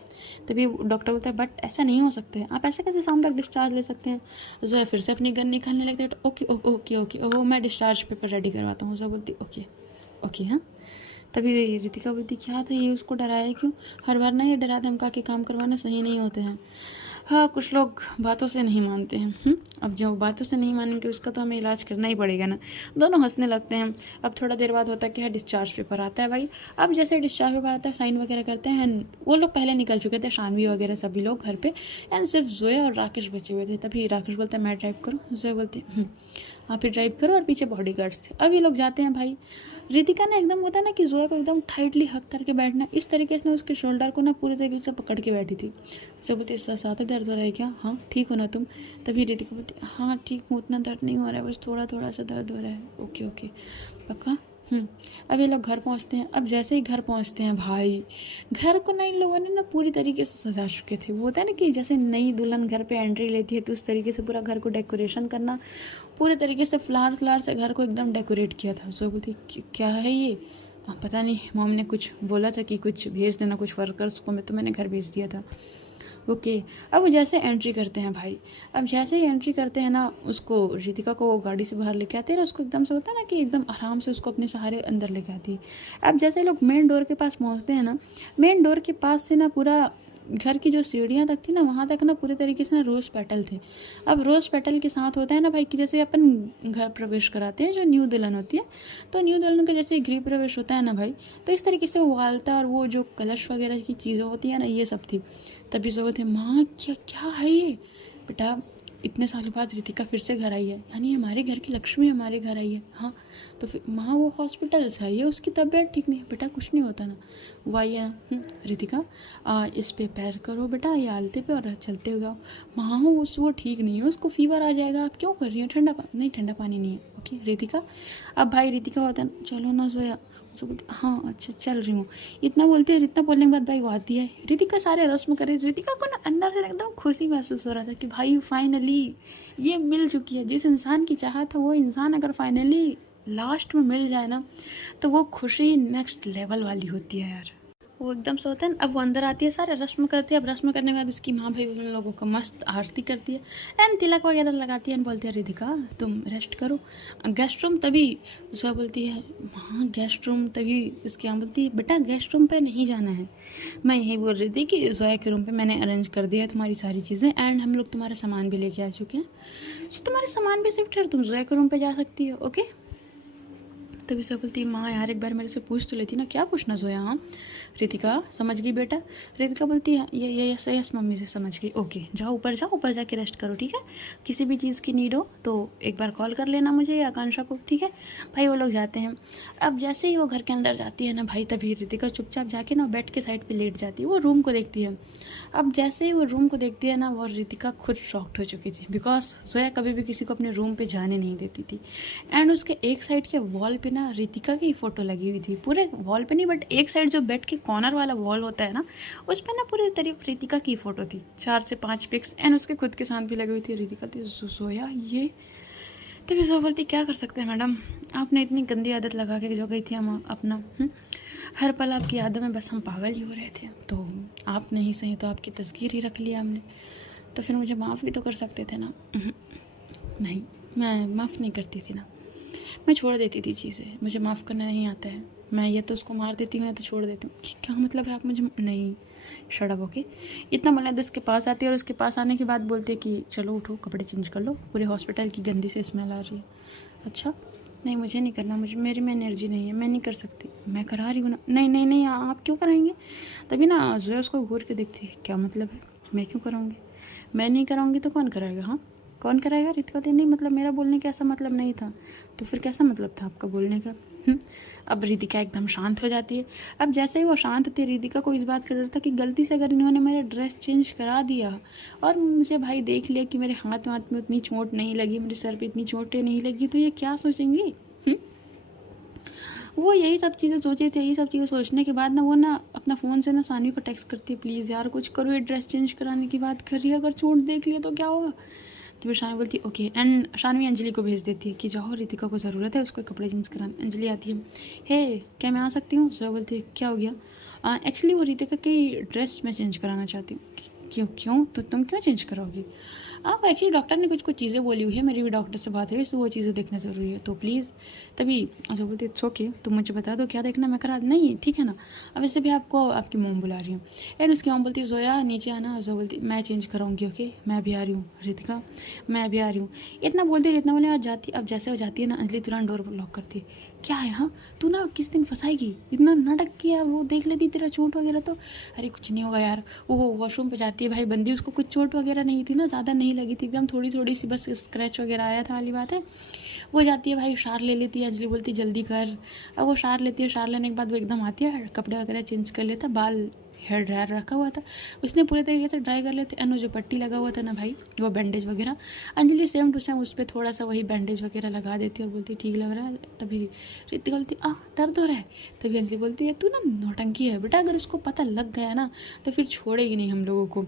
तभी डॉक्टर बोलता है बट ऐसा नहीं हो सकता है, आप ऐसे कैसे शाम तक डिस्चार्ज ले सकते हैं। जो है फिर से अपनी गन निकालने लगते हैं, ओके ओके ओके ओ मैं डिस्चार्ज पेपर रेडी करवाता हूँ। जो बोलती ओके ओके हाँ। तभी रितिका बोलती क्या था ये, उसको डराया क्यों, हर बार ना ये डरा धमका के काम करवाना सही नहीं होते हैं। हाँ कुछ लोग बातों से नहीं मानते हैं, अब जो बातों से नहीं मानेंगे उसका तो हमें इलाज करना ही पड़ेगा ना। दोनों हंसने लगते हैं। अब थोड़ा देर बाद होता है कि डिस्चार्ज पेपर आता है भाई। अब जैसे डिस्चार्ज पेपर आता है साइन वगैरह करते हैं, वो लोग पहले निकल चुके थे, शानवी वगैरह सभी लोग घर पे, एंड सिर्फ जोया और राकेश बचे हुए थे। तभी राकेश बोलता है मैं ड्राइव करूँ, जोया बोलती आप ही ड्राइव करो, और पीछे बॉडीगार्ड्स थे। अब ये लोग जाते हैं भाई। रितिका ने एकदम होता है ना कि जोया को एकदम टाइटली हक करके बैठना, इस तरीके से उसके शोल्डर को ना पूरी तरीके से पकड़ के बैठी थी। उसे बोलती ज़्यादा दर्द हो रहा है क्या, हाँ ठीक हो ना तुम। तभी रितिका बोलती हाँ ठीक हूँ, उतना दर्द नहीं हो रहा है, बस थोड़ा थोड़ा सा दर्द हो रहा है, ओके ओके पक्का। अब ये लोग घर पहुंचते हैं। अब जैसे ही घर पहुंचते हैं भाई, घर को ना इन लोगों ने ना पूरी तरीके से सजा चुके थे। वो होता है ना कि जैसे नई दुल्हन घर पे एंट्री लेती है तो उस तरीके से पूरा घर को डेकोरेशन करना, पूरे तरीके से फ्लावर से घर को एकदम डेकोरेट किया था। सो बोलती क्या है ये, पता नहीं मॉम ने कुछ बोला था कि कुछ भेज देना कुछ वर्कर्स को, मैं तो मैंने घर भेज दिया था ओके। अब वो जैसे एंट्री करते हैं भाई, अब जैसे ही एंट्री करते हैं ना, उसको रितिका को गाड़ी से बाहर लेके आते हैं, उसको एकदम से होता है ना कि एकदम आराम से उसको अपने सहारे अंदर लेके आती है। अब जैसे लोग मेन डोर के पास पहुंचते हैं ना, मेन डोर के पास से ना पूरा घर की जो सीढ़ियाँ तक थी ना, वहाँ तक ना पूरे तरीके से ना रोज़ पेटल थे। अब रोज़ पेटल के साथ होता है ना भाई कि जैसे अपन घर प्रवेश कराते हैं जो न्यू दुल्हन होती है, तो न्यू दुल्हन का जैसे गृह प्रवेश होता है ना भाई, तो इस तरीके से वो वालता और वो जो कलश वगैरह की चीज़ें होती हैं ना, ये सब थी। तभी सब बोलते माँ क्या क्या है ये बेटा, इतने सालों बाद रितिका फिर से घर आई है, यानी हमारे घर की लक्ष्मी हमारे घर आई है। हाँ तो फिर माँ वो हॉस्पिटल से आई है, उसकी तबीयत ठीक नहीं है। बेटा कुछ नहीं होता ना, वो आई है रितिका, इस पे पैर करो बेटा, ये आलते पे और चलते हुए आओ। माँ वो ठीक नहीं है, उसको फीवर आ जाएगा, आप क्यों कर रही हो, ठंडा पानी नहीं, ठंडा पानी नहीं है। ओके रितिका, अब भाई रितिका होता है चलो ना जोया, उसको बोलती हाँ अच्छा चल रही हूँ, इतना बोलती है। इतना बोलने के बाद भाई वो आती है, रितिका सारे रस्म करे। रितिका को ना अंदर से एकदम खुशी महसूस हो रहा था कि भाई फाइनली ये मिल चुकी है, जिस इंसान की चाहत है वो इंसान अगर फाइनली लास्ट में मिल जाए ना, तो वो खुशी नेक्स्ट लेवल वाली होती है यार। वो एकदम से होता है। अब वो अंदर आती है, सारे रस्म करती है। अब रस्म करने के बाद उसकी माँ भाई उन लोगों को मस्त आरती करती है एंड तिलक वगैरह लगाती है एंड बोलती है रितिका तुम रेस्ट करो। गेस्ट रूम, तभी उसका बोलती है हाँ गेस्ट रूम, तभी उसकी माँ बोलती है बेटा गेस्ट रूम पे नहीं जाना है, मैं यही बोल रही थी कि जोया के रूम पे मैंने अरेंज कर दिया है तुम्हारी सारी चीज़ें एंड हम लोग तुम्हारा सामान भी लेके आ चुके हैं, तो तुम्हारे सामान भी शिफ्ट है, तुम जोया के रूम पे जा सकती हो। ओके तभी से बोलती माँ यार एक बार मेरे से पूछ तो लेती ना। क्या पूछना जोया। हाँ रितिका समझ गई बेटा। रितिका बोलती है ये यस मम्मी से समझ गई। ओके जाओ, ऊपर जाके रेस्ट करो, ठीक है। किसी भी चीज़ की नीड हो तो एक बार कॉल कर लेना मुझे या आकांक्षा को, ठीक है भाई। वो लोग जाते हैं। अब जैसे ही वो घर के अंदर जाती है ना भाई, तभी रितिका चुपचाप जाके ना बेड के साइड पे लेट जाती है, वो रूम को देखती है। अब जैसे ही वो रूम को देखती है ना, वो रितिका खुद शॉक्ड हो चुकी थी, बिकॉज जोया कभी भी किसी को अपने रूम पे जाने नहीं देती थी एंड उसके एक साइड के वॉल पे ना रितिका की फ़ोटो लगी हुई थी। पूरे वॉल पे नहीं बट एक साइड जो बेड के कॉर्नर वाला वॉल होता है ना, उस पर ना पूरी तरफ रितिका की फ़ोटो थी, 4 से 5 पिक्स एंड उसके खुद के साथ भी लगी हुई थी। रितिका थी जोया ये, तभी जो बोलती क्या कर सकते हैं मैडम, आपने इतनी गंदी आदत लगा के जो गई थी हम अपना हर पल आपकी यादों में बस हम पागल ही हो रहे थे, तो आप नहीं सही तो आपकी तस्वीर ही रख लिया हमने, तो फिर मुझे माफ़ भी तो कर सकते थे ना। नहीं मैं माफ़ नहीं करती थी ना, मैं छोड़ देती थी चीज़ें, मुझे माफ़ करना नहीं आता है। मैं या तो उसको मार देती हूँ या तो छोड़ देती हूँ। क्या मतलब है आप मुझे नहीं शट अप। ओके इतना बोला तो उसके पास आती है और उसके पास आने के बाद बोलते कि चलो उठो कपड़े चेंज कर लो, पूरे हॉस्पिटल की गंदी से स्मेल आ रही है। अच्छा नहीं मुझे नहीं करना, मुझे मेरे में एनर्जी नहीं है, मैं नहीं कर सकती। मैं करा रही हूँ ना। नहीं आप क्यों कराएंगे। तभी ना जोया उसको घूर के देखती है, क्या मतलब है मैं क्यों कराऊँगी, मैं नहीं कराऊँगी तो कौन कराएगा। हाँ कौन कराएगा। रितिका कहती नहीं मतलब मेरा बोलने का ऐसा मतलब नहीं था, तो फिर कैसा मतलब था आपका बोलने का। अब रितिका एकदम शांत हो जाती है। अब जैसे ही वो शांत थी, रितिका को इस बात का डर था कि गलती से अगर इन्होंने मेरा ड्रेस चेंज करा दिया और मुझे भाई देख लिया कि मेरे हाथ में उतनी चोट नहीं लगी, मेरे सर पे इतनी चोटें नहीं लगी, तो ये क्या सोचेंगी। वो यही सब चीज़ें सोची थी। यही सब चीज़ें सोचने के बाद ना वो ना अपना फ़ोन से ना सानवी को टेक्स्ट करती है, प्लीज़ यार कुछ करो, ये ड्रेस चेंज कराने की बात कर रही है, अगर चोट देख लिया तो क्या होगा। तो फिर शानवी बोलती है ओके एंड शानवी अंजलि को भेज देती है कि जाओ रितिका को ज़रूरत है उसको कपड़े चेंज कराने। अंजलि आती है, हे क्या मैं आ सकती हूँ। जोया बोलती है क्या हो गया। एक्चुअली वो रितिका की ड्रेस मैं चेंज कराना चाहती हूँ। क्यों तो तुम क्यों चेंज कराओगी। एक्चुअली डॉक्टर ने कुछ चीज़ें बोली हुई है, मेरी भी डॉक्टर से बात हुई, सो वो चीज़ें देखना ज़रूरी है, तो प्लीज़। तभी जो बोलती इट्स ओके, तुम मुझे बता दो क्या देखना, मैं करा नहीं ठीक है ना। अब वैसे भी आपको आपकी मोम बुला रही हूँ एंड उसकी मोम बोलती जोया नीचे आना। जो बोलती मैं चेंज कराऊंगी। ओके मैं भी आ रही हूँ। रितिका मैं भी आ रही हूँ। इतना बोले आज जाती। अब जैसे वो जाती है ना, अंजलि तुरंत डोर लॉक करती है। क्या है हाँ तू ना किस दिन फंसाएगी, इतना नाटक किया, वो देख लेती तेरा चोट वगैरह तो। अरे कुछ नहीं होगा यार। वो वॉशरूम पे जाती है भाई बंदी, उसको कुछ चोट वगैरह नहीं थी ना, ज़्यादा नहीं लगी थी, एकदम थोड़ी सी बस स्क्रैच वगैरह आया था वाली बात है। वो जाती है भाई शार ले लेती है। अंजलि बोलती जल्दी कर। अब वो शार लेती है, शार लेने के बाद वो एकदम आती है, कपड़े वगैरह चेंज कर लेता, बाल हेयर ड्रायर रखा हुआ था उसने पूरे तरीके से ड्राई कर लेते एंड जो पट्टी लगा हुआ था ना भाई, वो बैंडेज वगैरह, अंजलि सेम टू सेम उस पर थोड़ा सा वही बैंडेज वगैरह लगा देती और बोलती ठीक लग रहा है। तभी रितिका बोलती दर्द हो रहा है। तभी अंजलि बोलती है तू ना नौटंकी है बेटा, अगर उसको पता लग गया ना तो फिर छोड़ेगी नहीं हम लोगों को।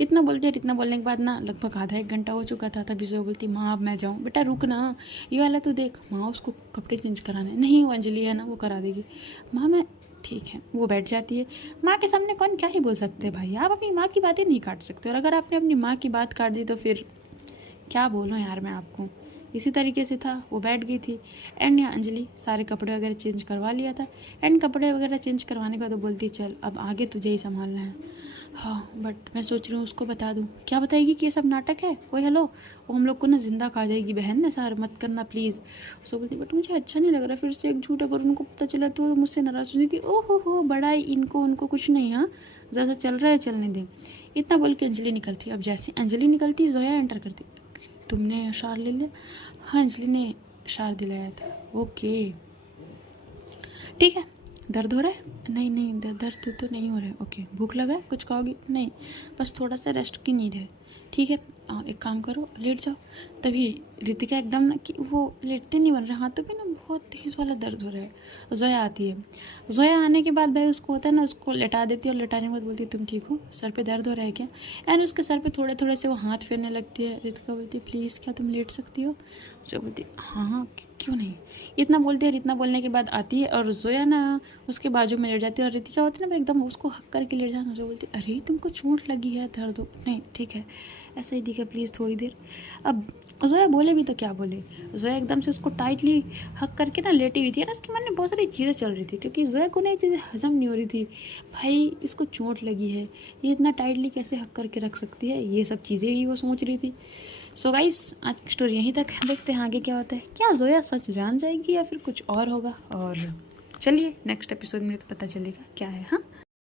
इतना बोलते हैं। इतना बोलने के बाद ना लगभग आधा 1 घंटा हो चुका था। तभी जो बोलती माँ अब मैं जाऊँ। बेटा रुक ना, ये वाला तो देख। माँ उसको कपड़े चेंज कराने नहीं, वो अंजलि है ना वो करा देगी। माँ मैं ठीक है। वो बैठ जाती है। माँ के सामने कौन क्या ही बोल सकते हैं भाई, आप अपनी माँ की बातें नहीं काट सकते, और अगर आपने अपनी माँ की बात काट दी तो फिर क्या बोलूँ यार मैं आपको, इसी तरीके से था, वो बैठ गई थी। एंड यहाँ अंजलि सारे कपड़े वगैरह चेंज करवा लिया था। एंड कपड़े वगैरह चेंज करवाने के बाद वो बोलती चल अब आगे तुझे ही संभालना है। हाँ बट मैं सोच रही हूँ उसको बता दूँ। क्या बताएगी कि ये सब नाटक है? कोई हेलो, वो हम लोग को ना जिंदा खा जाएगी बहन, ना सर मत करना प्लीज़। सो बोलती बट मुझे अच्छा नहीं लग रहा फिर से एक झूठ, अगर उनको पता चला तो मुझसे नाराज़ हो जाएगी। ओहो हो बड़ा इनको उनको कुछ नहीं, हाँ जैसा चल रहा है चलने दे। इतना बोल के अंजलि निकलती। अब जैसे अंजलि निकलती जोया एंटर करती। तुमने शार ले लिया? हाँ अंजलि ने शार दिलाया था। ओके ठीक है। दर्द हो रहा है? नहीं नहीं दर्द तो नहीं हो रहा है। ओके भूख लगा है, कुछ खाओगी? नहीं बस थोड़ा सा रेस्ट की नीड है। ठीक है एक काम करो लेट जाओ। तभी रितिका एकदम ना कि वो लेटते नहीं बन रहे, हाथों पे ना बहुत तेज़ वाला दर्द हो रहा है। जोया आती है। जोया आने के बाद भाई उसको होता है ना, उसको लेटा देती है और लेटाने के बाद बोलती है तुम ठीक हो, सर पे दर्द हो रहा है क्या? एंड उसके सर पे थोड़े थोड़े से वो हाथ फेरने लगती है। रितिका बोलती है प्लीज़ क्या तुम लेट सकती हो? जो बोलती है हाँ क्यों नहीं। इतना बोलती है और इतना बोलने के बाद आती है और जोया ना उसके बाजू में लेट जाती है और रितिका होती है ना एकदम उसको हक करके लेट जाना। जो बोलती है अरे तुमको चोट लगी है, दर्द हो? नहीं ठीक है ऐसे ही दिखे प्लीज़ थोड़ी देर। अब जोया बोले भी तो क्या बोले, जोया एकदम से उसको टाइटली हक करके ना लेटी हुई थी ना, उसके मन में बहुत सारी चीज़ें चल रही थी क्योंकि जोया को ना ये चीज़ें हजम नहीं हो रही थी। भाई इसको चोट लगी है, ये इतना टाइटली कैसे हक करके रख सकती है, ये सब चीज़ें ही वो सोच रही थी। सो गाइस आज की स्टोरी यहीं तक, देखते हैं आगे क्या होता है। क्या जोया सच जान जाएगी या फिर कुछ और होगा? और चलिए नेक्स्ट एपिसोड में तो पता चलेगा क्या है। हाँ।